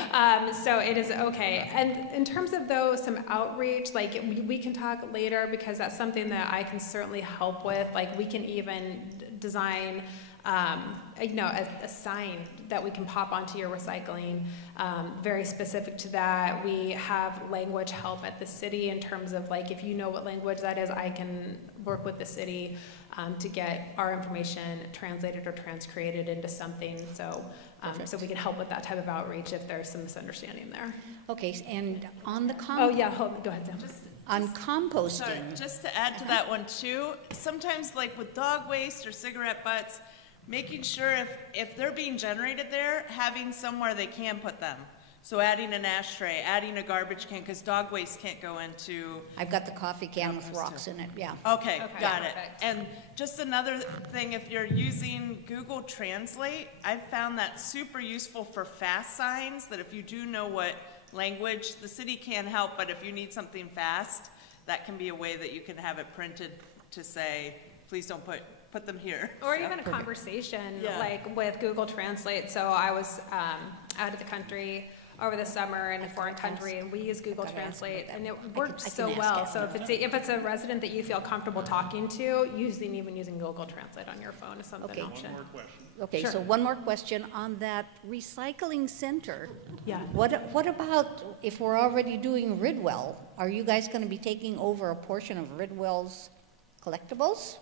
So it is okay. And in terms of some outreach, like we can talk later, because that's something that I can certainly help with. Like we can even design a sign that we can pop onto your recycling, very specific to that. We have language help at the city in terms of like, if you know what language that is, I can work with the city to get our information translated or transcreated into something. So we can help with that type of outreach if there's some misunderstanding there. Okay, and on the go ahead, Sam. on composting. Sorry, just to add to that one too, sometimes like with dog waste or cigarette butts, making sure if they're being generated there, having somewhere they can put them. So adding an ashtray, adding a garbage can, because dog waste can't go into... I've got the coffee can with rocks in it, yeah. Okay, got it. Perfect. And just another thing, if you're using Google Translate, I've found that super useful for fast signs, that if you do know what language, the city can help, but if you need something fast, that can be a way that you can have it printed to say, please don't put them here. Or even a conversation, Yeah. like with Google Translate. So I was out of the country over the summer in a foreign country, and we use Google Translate, and it works so well. So if it's a resident that you feel comfortable talking to, even using Google Translate on your phone is something option. One more question. Okay, Sure. so one more question on that recycling center. Yeah. What about if we're already doing Ridwell? Are you guys going to be taking over a portion of Ridwell's collectibles?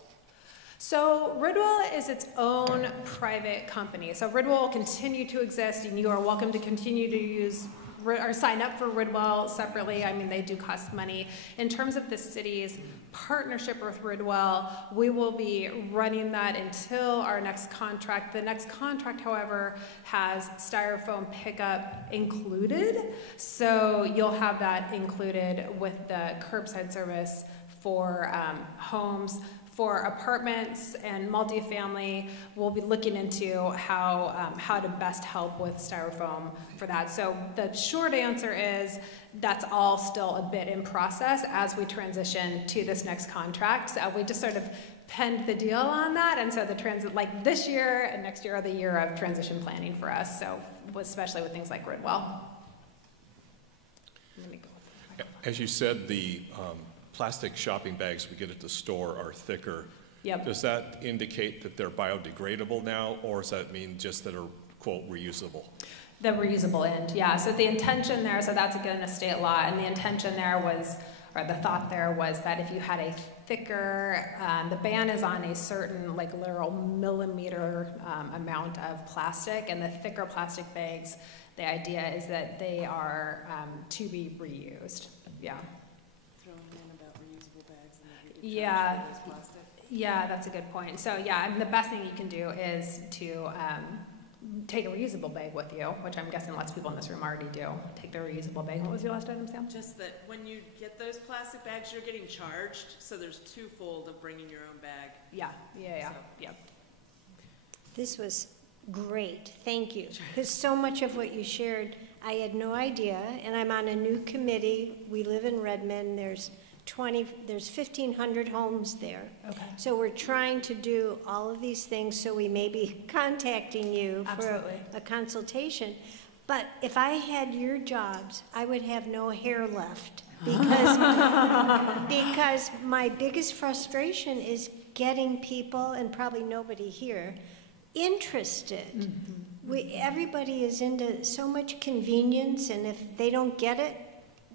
So Ridwell is its own private company. So Ridwell will continue to exist, and you are welcome to continue to use or sign up for Ridwell separately. I mean, they do cost money. In terms of the city's partnership with Ridwell, we will be running that until our next contract. The next contract, however, has Styrofoam pickup included. So you'll have that included with the curbside service for homes. For apartments and multifamily, we'll be looking into how to best help with Styrofoam for that. So the short answer is that's all still a bit in process as we transition to this next contract. So we just sort of penned the deal on that, and so like this year and next year are the year of transition planning for us. So especially with things like Ridwell. Let me go. As you said, the plastic shopping bags we get at the store are thicker. Yep. Does that indicate that they're biodegradable now, or does that mean just that are, quote, reusable? The reusable end, yeah. So the intention there, so that's again a state law, and the intention there was, or the thought there was that if you had a thicker, the ban is on a certain like literal millimeter amount of plastic, and the thicker plastic bags, the idea is that they are to be reused, yeah. Yeah, yeah, that's a good point. So yeah, I mean, the best thing you can do is to take a reusable bag with you, which I'm guessing lots of people in this room already do. Take the reusable bag. What was your last item, Sam? Just that when you get those plastic bags, you're getting charged, so there's twofold of bringing your own bag. Yeah, yeah. This was great, thank you. Because so much of what you shared I had no idea, and I'm on a new committee. We live in Redmond. There's 1,500 homes there. Okay. So we're trying to do all of these things, so we may be contacting you for a consultation. But if I had your jobs, I would have no hair left, because, because my biggest frustration is getting people, and probably nobody here, interested. Everybody is into so much convenience, and if they don't get it,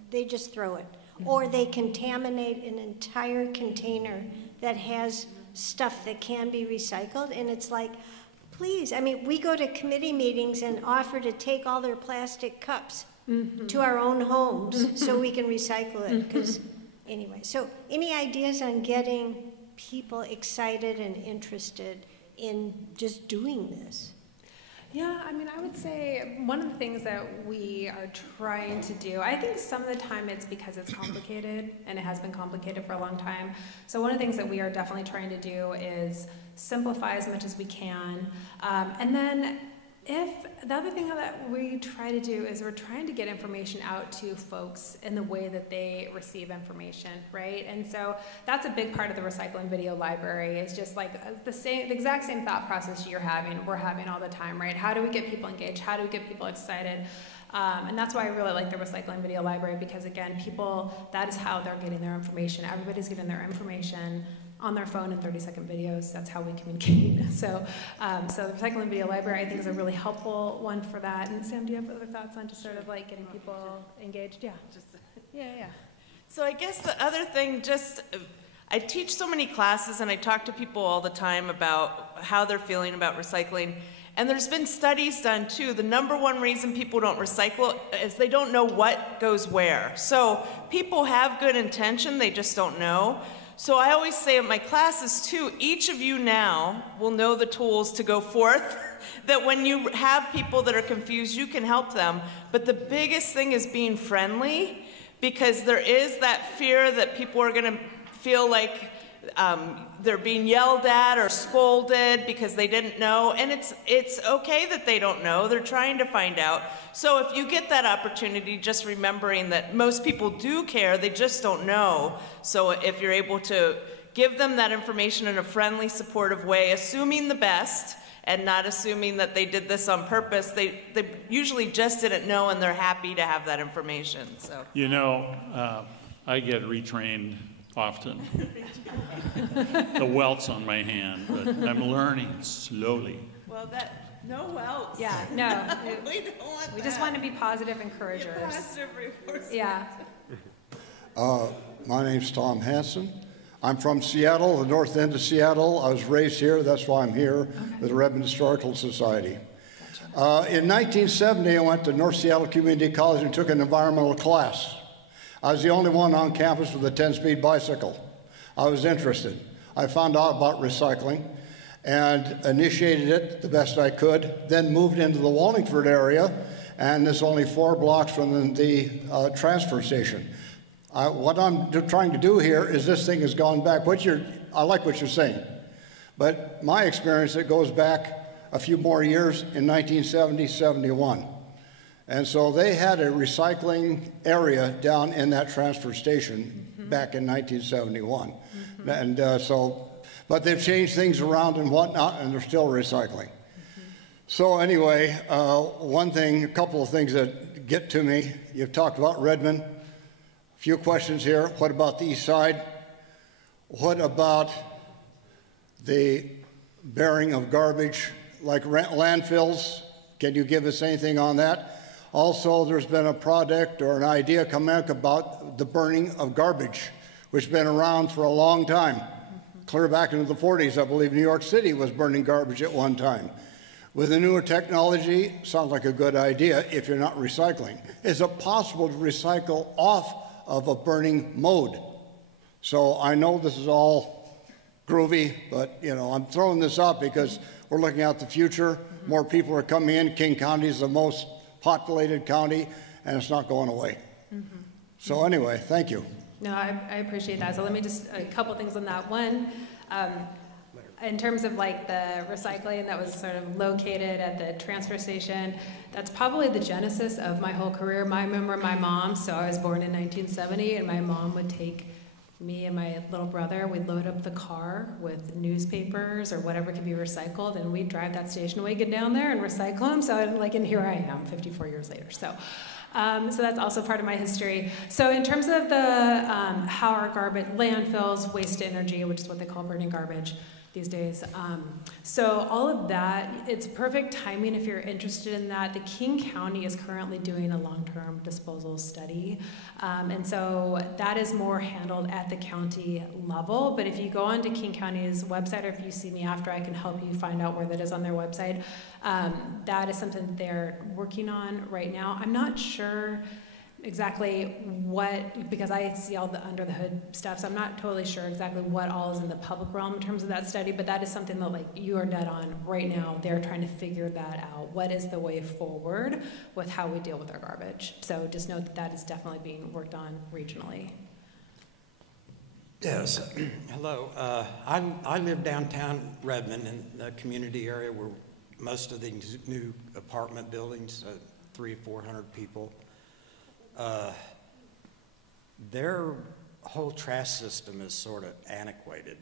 they just throw it. Or they contaminate an entire container that has stuff that can be recycled, and it's like, please, I mean, we go to committee meetings and offer to take all their plastic cups to our own homes so we can recycle it, because, anyway. So any ideas on getting people excited and interested in just doing this? Yeah, I mean, I would say one of the things that we are trying to do, I think some of the time it's because it's complicated, and it has been complicated for a long time. So one of the things that we are definitely trying to do is simplify as much as we can. And then the other thing that we try to do is we're trying to get information out to folks in the way that they receive information, right? And so that's a big part of the recycling video library. It's just like the exact same thought process we're having all the time, right? How do we get people engaged? How do we get people excited? And that's why I really like the recycling video library, because again, that is how they're getting their information. Everybody's getting their information on their phone in 30-second videos. That's how we communicate. So the recycling video library, I think, is a really helpful one for that. And Sam, do you have other thoughts on just sort of like getting people engaged? Yeah. Yeah. So I guess the other thing, I teach so many classes and I talk to people all the time about how they're feeling about recycling. And there's been studies done too. The number one reason people don't recycle is they don't know what goes where. So people have good intention, they just don't know. So I always say in my classes too, each of you now will know the tools to go forth, that when you have people that are confused, you can help them. But the biggest thing is being friendly, because there is that fear that people are going to feel like they're being yelled at or scolded because they didn't know, and it's okay that they don't know. They're trying to find out. So if you get that opportunity, just remembering that most people do care, they just don't know. So if you're able to give them that information in a friendly, supportive way, assuming the best and not assuming that they did this on purpose, they usually just didn't know, and they're happy to have that information. So you know, I get retrained often. The welts on my hand, but I'm learning slowly. Well, no welts. Yeah, no. We don't want We just want to be positive encouragers. positive reinforcement. Yeah. My name's Tom Hansen. I'm from Seattle, the north end of Seattle. I was raised here. That's why I'm here with the Redmond Historical Society. In 1970, I went to North Seattle Community College and took an environmental class. I was the only one on campus with a 10-speed bicycle. I was interested. I found out about recycling and initiated it the best I could, then moved into the Wallingford area, and it's only 4 blocks from the transfer station. What I'm trying to do here is, this thing has gone back. I like what you're saying, but my experience, it goes back a few more years in 1970, 71. And so they had a recycling area down in that transfer station back in 1971. And but they've changed things around and whatnot, and they're still recycling. So anyway, a couple of things that get to me. You've talked about Redmond. A few questions here. What about the east side? What about the burying of garbage, like landfills? Can you give us anything on that? Also, there's been a project or an idea coming up about the burning of garbage, which has been around for a long time. Clear back into the 40s, I believe New York City was burning garbage at one time. With the newer technology, sounds like a good idea if you're not recycling. Is it possible to recycle off of a burning mode? So I know this is all groovy, but I'm throwing this up because we're looking at the future. More people are coming in. King County is the most populated county, and it's not going away. So anyway, thank you. No, I appreciate that. So let me just, a couple things on that. One, in terms of like the recycling that was sort of located at the transfer station, that's probably the genesis of my whole career. I remember my mom, so I was born in 1970, and my mom would take me and my little brother, we'd load up the car with newspapers or whatever could be recycled, and we'd drive that station wagon down there and recycle them. So, and here I am, 54 years later. So that's also part of my history. So in terms of the how our garbage, landfills, waste to energy, which is what they call burning garbage these days. So all of that, it's perfect timing if you're interested in that. The King County is currently doing a long-term disposal study. And so that is more handled at the county level. But if you go onto King County's website, or if you see me after, I can help you find out where that is on their website. That is something that they're working on right now. I'm not sure exactly what, because I see all the under the hood stuff, so I'm not totally sure exactly what all is in the public realm in terms of that study, but that is something that like you are dead on right now. They're trying to figure that out. What is the way forward with how we deal with our garbage? So just know that that is definitely being worked on regionally. Yes, hello. I live downtown Redmond in the community area where most of these new apartment buildings, 300 or 400 people, their whole trash system is sort of antiquated.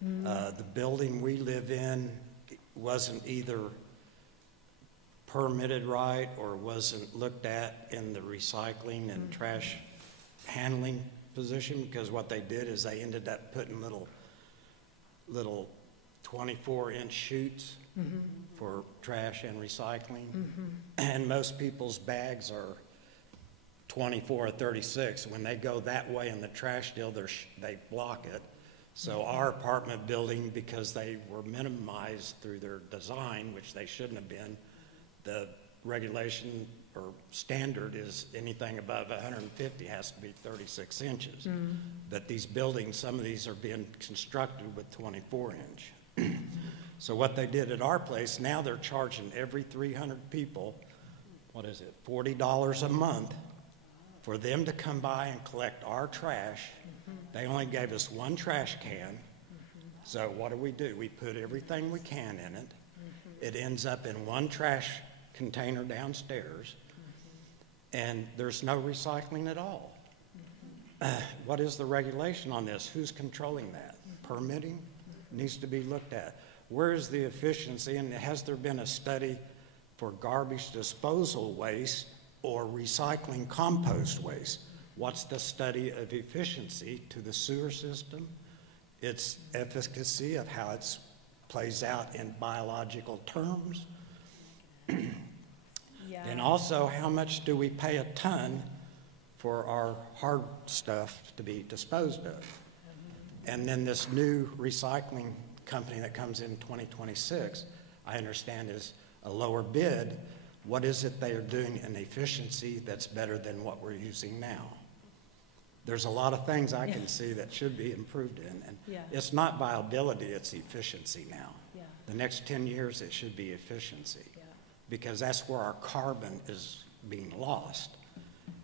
The building we live in wasn't either permitted right or wasn't looked at in the recycling and trash handling position, because what they did is they ended up putting little 24-inch chutes for trash and recycling. And most people's bags are 24 or 36. When they go that way in the trash deal, they block it. So our apartment building, because they were minimized through their design, which they shouldn't have been, the regulation or standard is anything above 150 has to be 36 inches. But these buildings, some of these are being constructed with 24-inch. So what they did at our place, now they're charging every 300 people, what is it, $40 a month for them to come by and collect our trash. They only gave us one trash can. So what do? We put everything we can in it. It ends up in one trash container downstairs, and there's no recycling at all. What is the regulation on this? Who's controlling that? Permitting needs to be looked at. Where is the efficiency, and has there been a study for garbage disposal waste or recycling compost waste? What's the study of efficiency to the sewer system, its efficacy of how it plays out in biological terms? And also, how much do we pay a ton for our hard stuff to be disposed of? And then this new recycling company that comes in 2026, I understand is a lower bid. What is it they are doing in efficiency that's better than what we're using now? There's a lot of things I can see that should be improved in. And it's not viability, it's efficiency now. The next 10 years, it should be efficiency. Because that's where our carbon is being lost.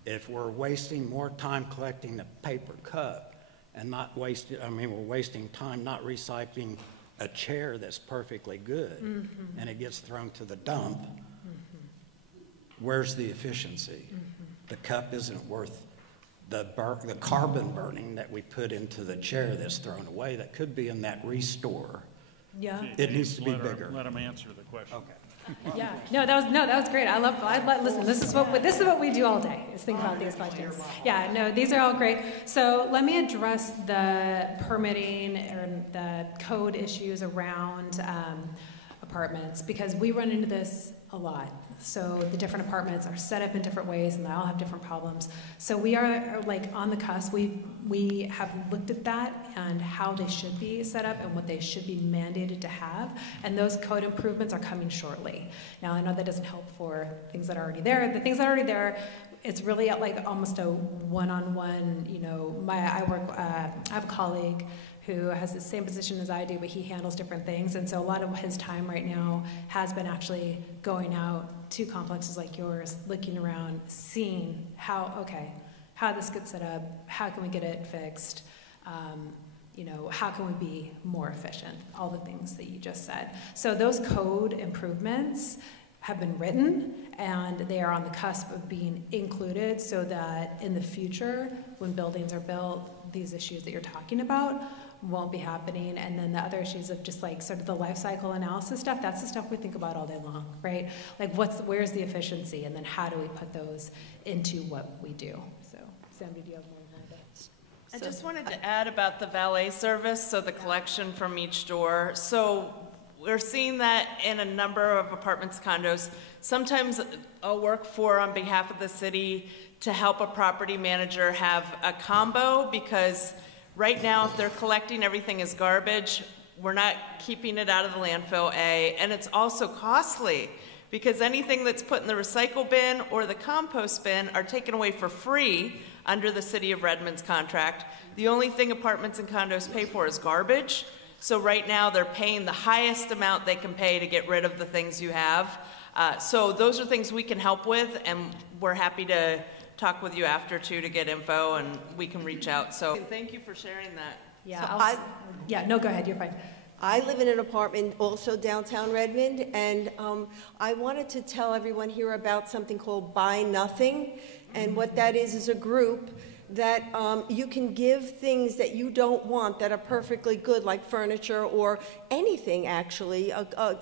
If we're wasting more time collecting a paper cup and not wasting, we're wasting time not recycling a chair that's perfectly good and it gets thrown to the dump, where's the efficiency? The cup isn't worth the carbon burning that we put into the chair that's thrown away that could be in that restore. It needs to be bigger. Let them answer the question. Okay. That was great. Listen, this is what we do all day, is think about these questions. These are all great. So let me address the permitting or the code issues around apartments, because we run into this a lot. So the different apartments are set up in different ways and they all have different problems. So we are like on the cusp. We have looked at that and how they should be set up and what they should be mandated to have. And those code improvements are coming shortly. Now I know that doesn't help for things that are already there. The things that are already there, it's really like almost a one-on-one, I have a colleague who has the same position as I do, but he handles different things. And so a lot of his time right now has been actually going out to complexes like yours, looking around, seeing how this gets set up, how can we get it fixed. you know, how can we be more efficient? All the things that you just said. So those code improvements have been written, and they are on the cusp of being included so that in the future, when buildings are built, these issues that you're talking about won't be happening. And then the other issues of just like sort of the life cycle analysis stuff, that's the stuff we think about all day long, right? Like where's the efficiency, and then how do we put those into what we do? So, Sandy, do you have more? I just wanted to add about the valet service, so the collection from each door. So we're seeing that in a number of apartments, condos. Sometimes I'll work on behalf of the city to help a property manager have a combo, because right now if they're collecting everything as garbage, we're not keeping it out of the landfill, A, and it's also costly because anything that's put in the recycle bin or the compost bin are taken away for free under the City of Redmond's contract. The only thing apartments and condos pay for is garbage. So right now they're paying the highest amount they can pay to get rid of the things you have. So those are things we can help with, and we're happy to talk with you after too to get info, and we can reach out. So thank you for sharing that. Yeah, no, go ahead, you're fine. I live in an apartment also downtown Redmond, and I wanted to tell everyone here about something called Buy Nothing. And what that is a group that you can give things that you don't want that are perfectly good, like furniture or anything actually,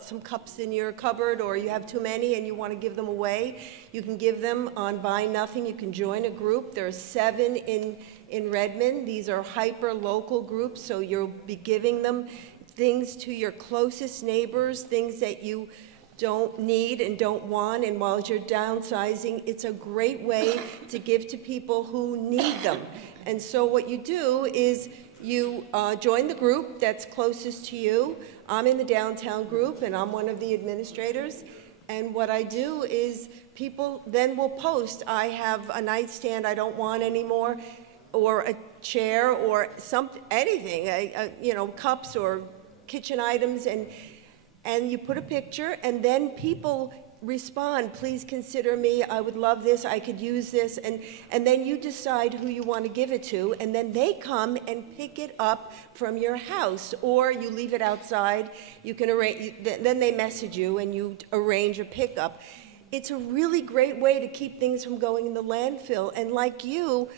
some cups in your cupboard, or you have too many and you want to give them away. You can give them on Buy Nothing. You can join a group. There are 7 in Redmond. These are hyper-local groups, so you'll be giving them things to your closest neighbors, things that you don't need and don't want, and while you're downsizing, it's a great way to give to people who need them. And so what you do is you join the group that's closest to you. I'm in the downtown group, and I'm one of the administrators. And what I do is people then will post, I have a nightstand I don't want anymore, or a chair, or anything, you know, cups or kitchen items, and you put a picture, and then people respond, please consider me, I would love this, I could use this, and then you decide who you want to give it to, and then they come and pick it up from your house, or you leave it outside, you can arrange, then they message you and you arrange a pickup. It's a really great way to keep things from going in the landfill, and like you,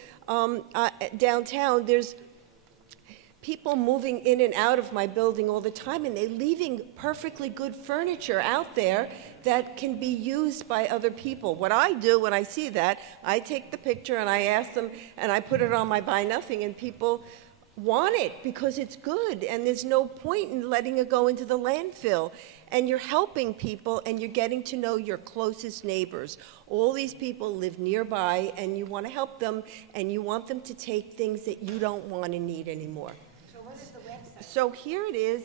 downtown, there's people moving in and out of my building all the time, and they're leaving perfectly good furniture out there that can be used by other people. What I do when I see that, I take the picture and I ask them, and I put it on my Buy Nothing, and people want it because it's good, and there's no point in letting it go into the landfill. And you're helping people, and you're getting to know your closest neighbors. All these people live nearby, and you want to help them, and you want them to take things that you don't want and need anymore. So what is the website? So here it is.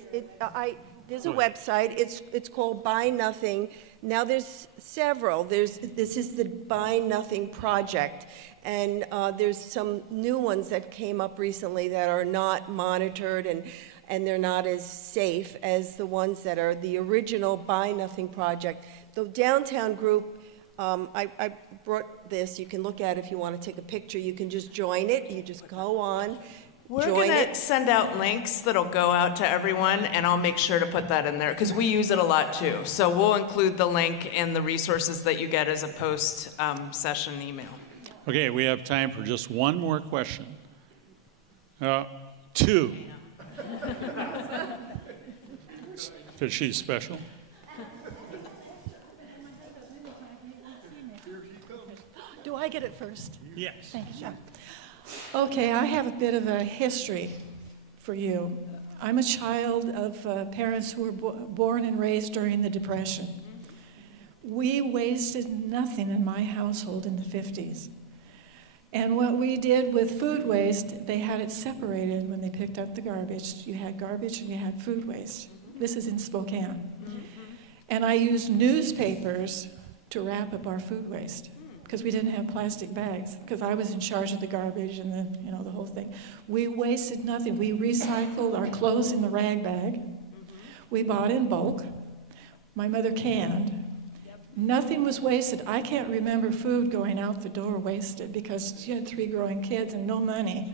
There's a website. It's called Buy Nothing. Now there's several. This is the Buy Nothing project, and there's some new ones that came up recently that are not monitored, and they're not as safe as the ones that are the original Buy Nothing project. The downtown group, I brought this. You can look at it if you want to take a picture. You can just join it. You just go on. We're going to send out links that'll go out to everyone, and I'll make sure to put that in there because we use it a lot too. So we'll include the link in the resources that you get as a post-session email. Okay, we have time for just one more question. 2. Because she's special. Do I get it first? Yes. Thank you. Okay, I have a bit of a history for you. I'm a child of parents who were born and raised during the Depression. We wasted nothing in my household in the 50s. And what we did with food waste, they had it separated when they picked up the garbage. You had garbage and you had food waste. This is in Spokane. And I used newspapers to wrap up our food waste because we didn't have plastic bags, because I was in charge of the garbage and the whole thing. We wasted nothing. We recycled our clothes in the rag bag. We bought in bulk. My mother canned. Nothing was wasted. I can't remember food going out the door wasted because she had 3 growing kids and no money.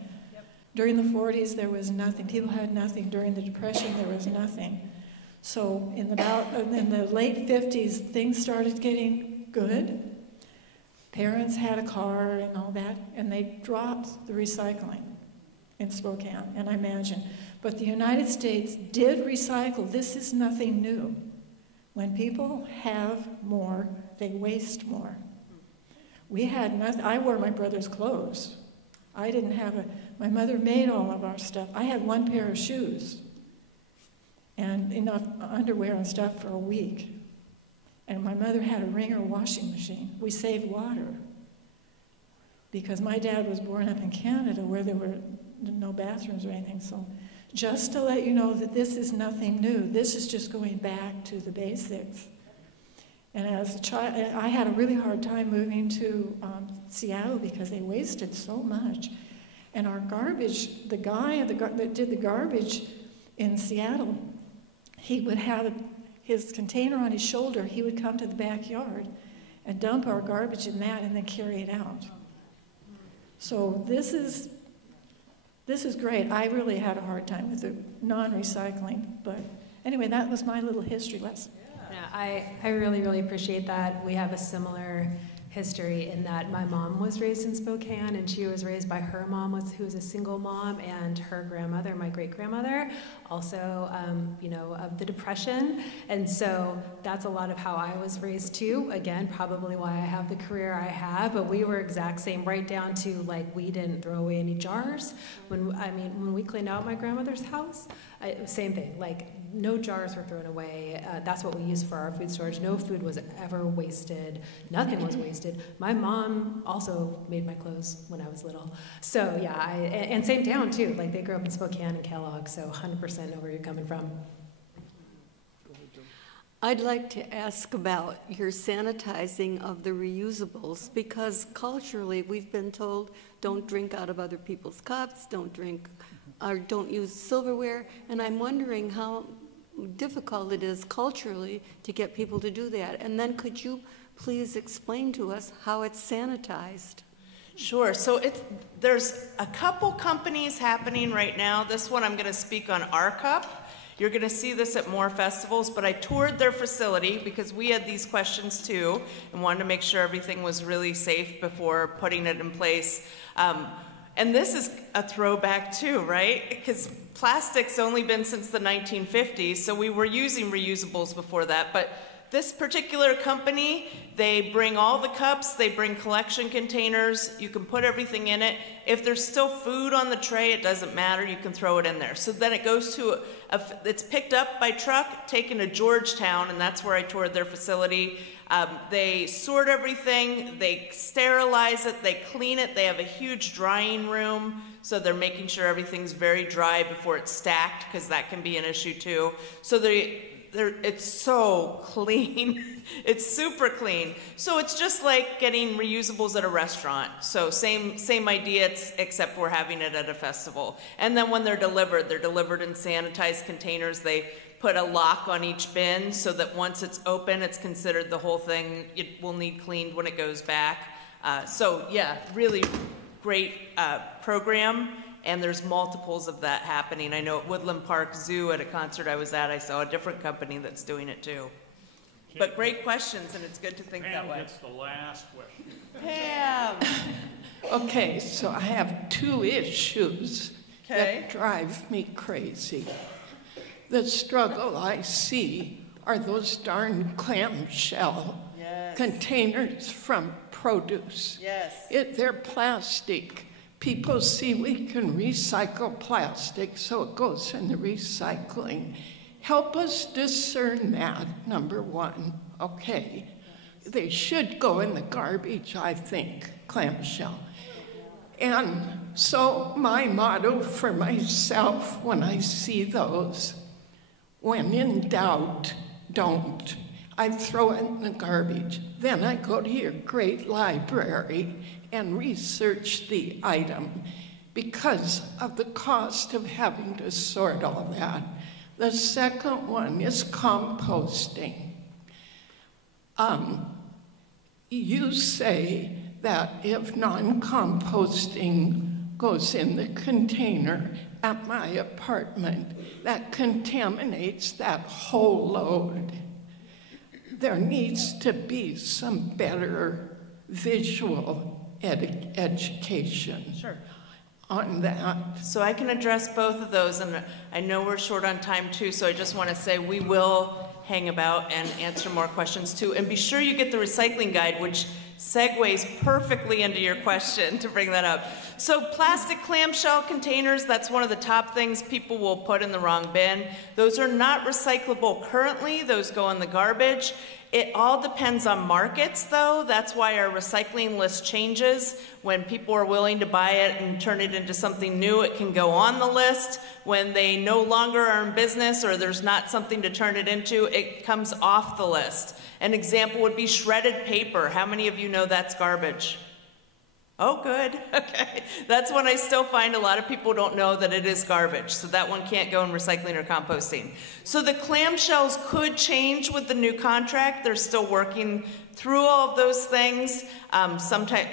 During the 40s, there was nothing. People had nothing. During the Depression, there was nothing. So in the late 50s, things started getting good. Parents had a car and all that, and they dropped the recycling in Spokane, and I imagine. But the United States did recycle. This is nothing new. When people have more, they waste more. We had nothing. I wore my brother's clothes. I didn't have my mother made all of our stuff. I had one pair of shoes and enough underwear and stuff for a week. And my mother had a Ringer washing machine. We saved water because my dad was born up in Canada where there were no bathrooms or anything. So just to let you know that this is nothing new. This is just going back to the basics. And as a child, I had a really hard time moving to Seattle because they wasted so much. And our garbage, the guy that did the garbage in Seattle, he would have his container on his shoulder. He would come to the backyard and dump our garbage in that and then carry it out. So this is great. I really had a hard time with the non-recycling. But anyway, that was my little history lesson. Yeah, I really, really appreciate that. We have a similar history in that my mom was raised in Spokane, and she was raised by her mom, who was a single mom, and her grandmother, my great-grandmother, also, of the Depression. And so that's a lot of how I was raised too. Again, probably why I have the career I have, but we were exact same, right down to like we didn't throw away any jars. When we cleaned out my grandmother's house, same thing, like no jars were thrown away. That's what we used for our food storage. No food was ever wasted. Nothing was wasted. My mom also made my clothes when I was little. So yeah, and same town too. Like they grew up in Spokane and Kellogg, so 100% know where you're coming from. I'd like to ask about your sanitizing of the reusables, because culturally we've been told don't drink out of other people's cups, don't use silverware, and I'm wondering how difficult it is culturally to get people to do that. And then could you please explain to us how it's sanitized? Sure. So there's a couple companies happening right now. This one I'm going to speak on our cup. You're going to see this at more festivals, but I toured their facility because we had these questions too and wanted to make sure everything was really safe before putting it in place. And this is a throwback too, right? Because plastic's only been since the 1950s, so we were using reusables before that. But this particular company, they bring all the cups, they bring collection containers, you can put everything in it. If there's still food on the tray, it doesn't matter, you can throw it in there. So then it goes to, it's picked up by truck, taken to Georgetown, and that's where I toured their facility. They sort everything, they sterilize it, they clean it, they have a huge drying room, so they're making sure everything's very dry before it's stacked, because that can be an issue too. So it's so clean. It's super clean. So it's just like getting reusables at a restaurant. So same idea, except we're having it at a festival. And then when they're delivered in sanitized containers. They put a lock on each bin so that once it's open, it's considered the whole thing. It will need cleaned when it goes back. So yeah, really great program. And there's multiples of that happening. I know at Woodland Park Zoo at a concert I was at, I saw a different company that's doing it too. Okay. But great questions, and it's good to think that way. Pam gets the last question. Pam! Okay, so I have two issues that drive me crazy. The struggle I see are those darn clamshell containers from produce. Yes. They're plastic. People see we can recycle plastic, so it goes in the recycling. Help us discern that, number one. Okay, they should go in the garbage, I think, clamshell. And so my motto for myself when I see those, when in doubt, don't. I throw it in the garbage. Then I go to your great library and research the item because of the cost of having to sort all that. The second one is composting. You say that if non-composting goes in the container at my apartment that contaminates that whole load. There needs to be some better visual education on that. So I can address both of those, and I know we're short on time too, so I just want to say we will hang about and answer more questions too. And be sure you get the recycling guide, which segues perfectly into your question to bring that up. So plastic clamshell containers, that's one of the top things people will put in the wrong bin. Those are not recyclable currently, those go in the garbage. It all depends on markets though. That's why our recycling list changes. When people are willing to buy it and turn it into something new, it can go on the list. When they no longer are in business or there's not something to turn it into, it comes off the list. An example would be shredded paper. How many of you know that's garbage? Oh, good. Okay. That's one I still find a lot of people don't know that it is garbage. So that one can't go in recycling or composting. So the clamshells could change with the new contract. They're still working through all of those things. Sometimes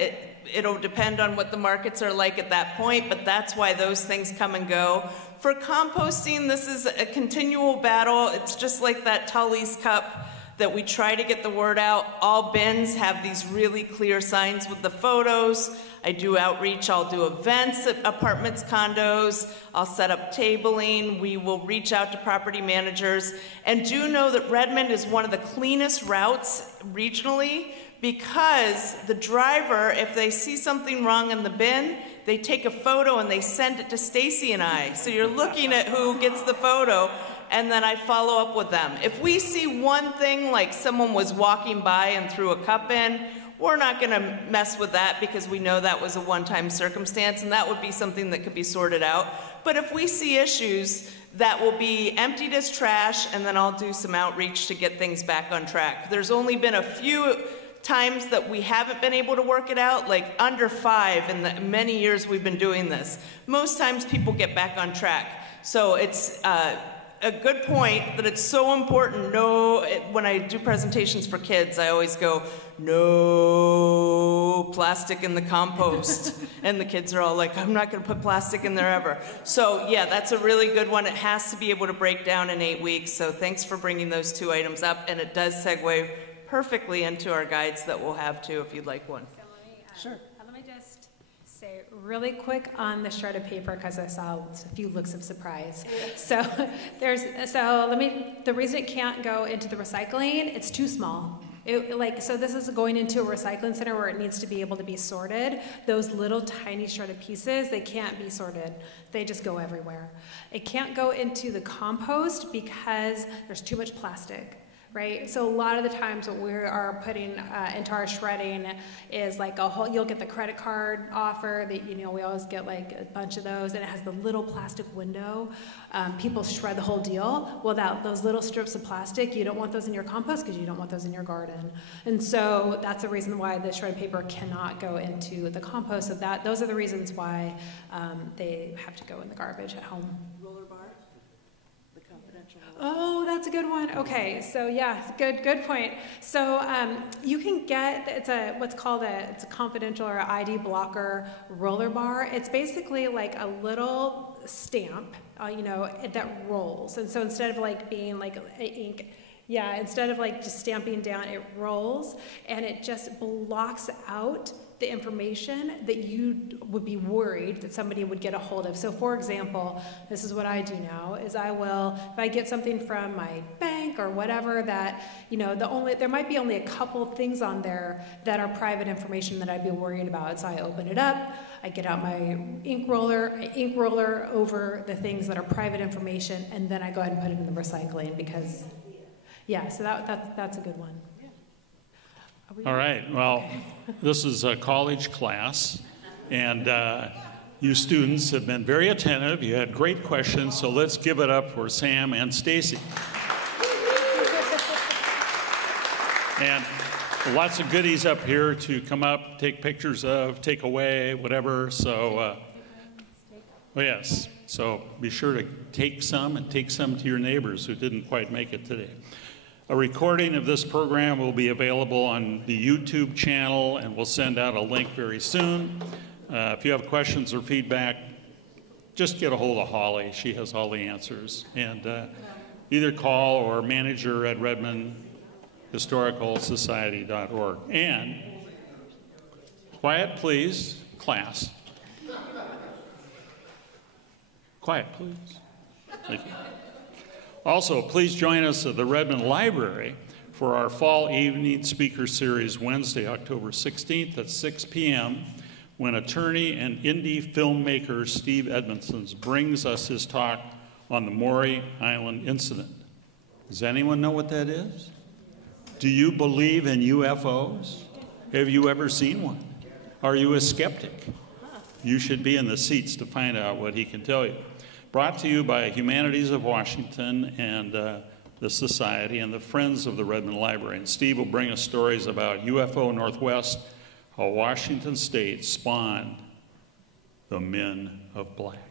it'll depend on what the markets are like at that point, but that's why those things come and go. For composting, this is a continual battle. It's just like that Tully's cup that we try to get the word out. All bins have these really clear signs with the photos. I do outreach, I'll do events at apartments, condos, I'll set up tabling, we will reach out to property managers, and do know that Redmond is one of the cleanest routes regionally because the driver, if they see something wrong in the bin, they take a photo and they send it to Stacey and I. So you're looking at who gets the photo, and then I follow up with them. If we see one thing, like someone was walking by and threw a cup in, we're not gonna mess with that because we know that was a one-time circumstance, and that would be something that could be sorted out. But if we see issues, that will be emptied as trash, and then I'll do some outreach to get things back on track. There's only been a few times that we haven't been able to work it out, like under 5 in the many years we've been doing this. Most times people get back on track. So it's a good point that it's so important. When I do presentations for kids, I always go, no plastic in the compost. And the kids are all like, I'm not gonna put plastic in there ever. So yeah, that's a really good one. It has to be able to break down in 8 weeks. So thanks for bringing those 2 items up. And it does segue perfectly into our guides that we'll have too, if you'd like one. So let me just say really quick on the shredded paper, because I saw a few looks of surprise. So the reason it can't go into the recycling, it's too small. So this is going into a recycling center where it needs to be able to be sorted. Those little tiny shredded pieces, they can't be sorted. They just go everywhere. It can't go into the compost because there's too much plastic. Right? So a lot of the times what we are putting into our shredding is like you'll get the credit card offer that, we always get like a bunch of those, and it has the little plastic window. People shred the whole deal. Well, those little strips of plastic, you don't want those in your compost because you don't want those in your garden. And so that's the reason why the shredded paper cannot go into the compost. So those are the reasons why they have to go in the garbage at home. Oh, that's a good one. Okay, so yeah, good point. So you can get it's a confidential or ID blocker roller bar. It's basically like a little stamp, that rolls. And so instead of like being like ink, instead of like just stamping down, it rolls and it just blocks out the information that you would be worried that somebody would get a hold of. So for example, this is what I do now, is if I get something from my bank or whatever that, there might be only a couple things on there that are private information that I'd be worried about. So I open it up, I get out my ink roller over the things that are private information, and then I go ahead and put it in the recycling because, so that's a good one. All right, well, this is a college class, and you students have been very attentive. You had great questions, so let's give it up for Sam and Stacey. And lots of goodies up here to come up, take pictures of, take away, whatever. So, yes, so be sure to take some and take some to your neighbors who didn't quite make it today. A recording of this program will be available on the YouTube channel, and we'll send out a link very soon. If you have questions or feedback, just get a hold of Holly. She has all the answers. And either call or manager at RedmondHistoricalSociety.org. And quiet, please, class. Quiet, please. Thank you. Also, please join us at the Redmond Library for our fall evening speaker series Wednesday, October 16th at 6 p.m. when attorney and indie filmmaker Steve Edmondsons brings us his talk on the Maury Island incident. Does anyone know what that is? Do you believe in UFOs? Have you ever seen one? Are you a skeptic? You should be in the seats to find out what he can tell you. Brought to you by Humanities of Washington and the Society and the Friends of the Redmond Library. And Steve will bring us stories about UFO Northwest, how Washington State spawned the Men of Black.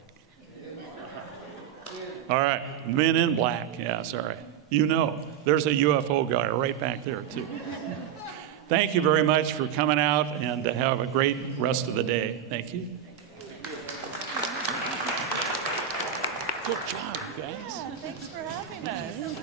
All right, Men in Black, yes, all right. You know, there's a UFO guy right back there, too. Thank you very much for coming out, and have a great rest of the day. Thank you. Good job, guys. Yeah, thanks for having us.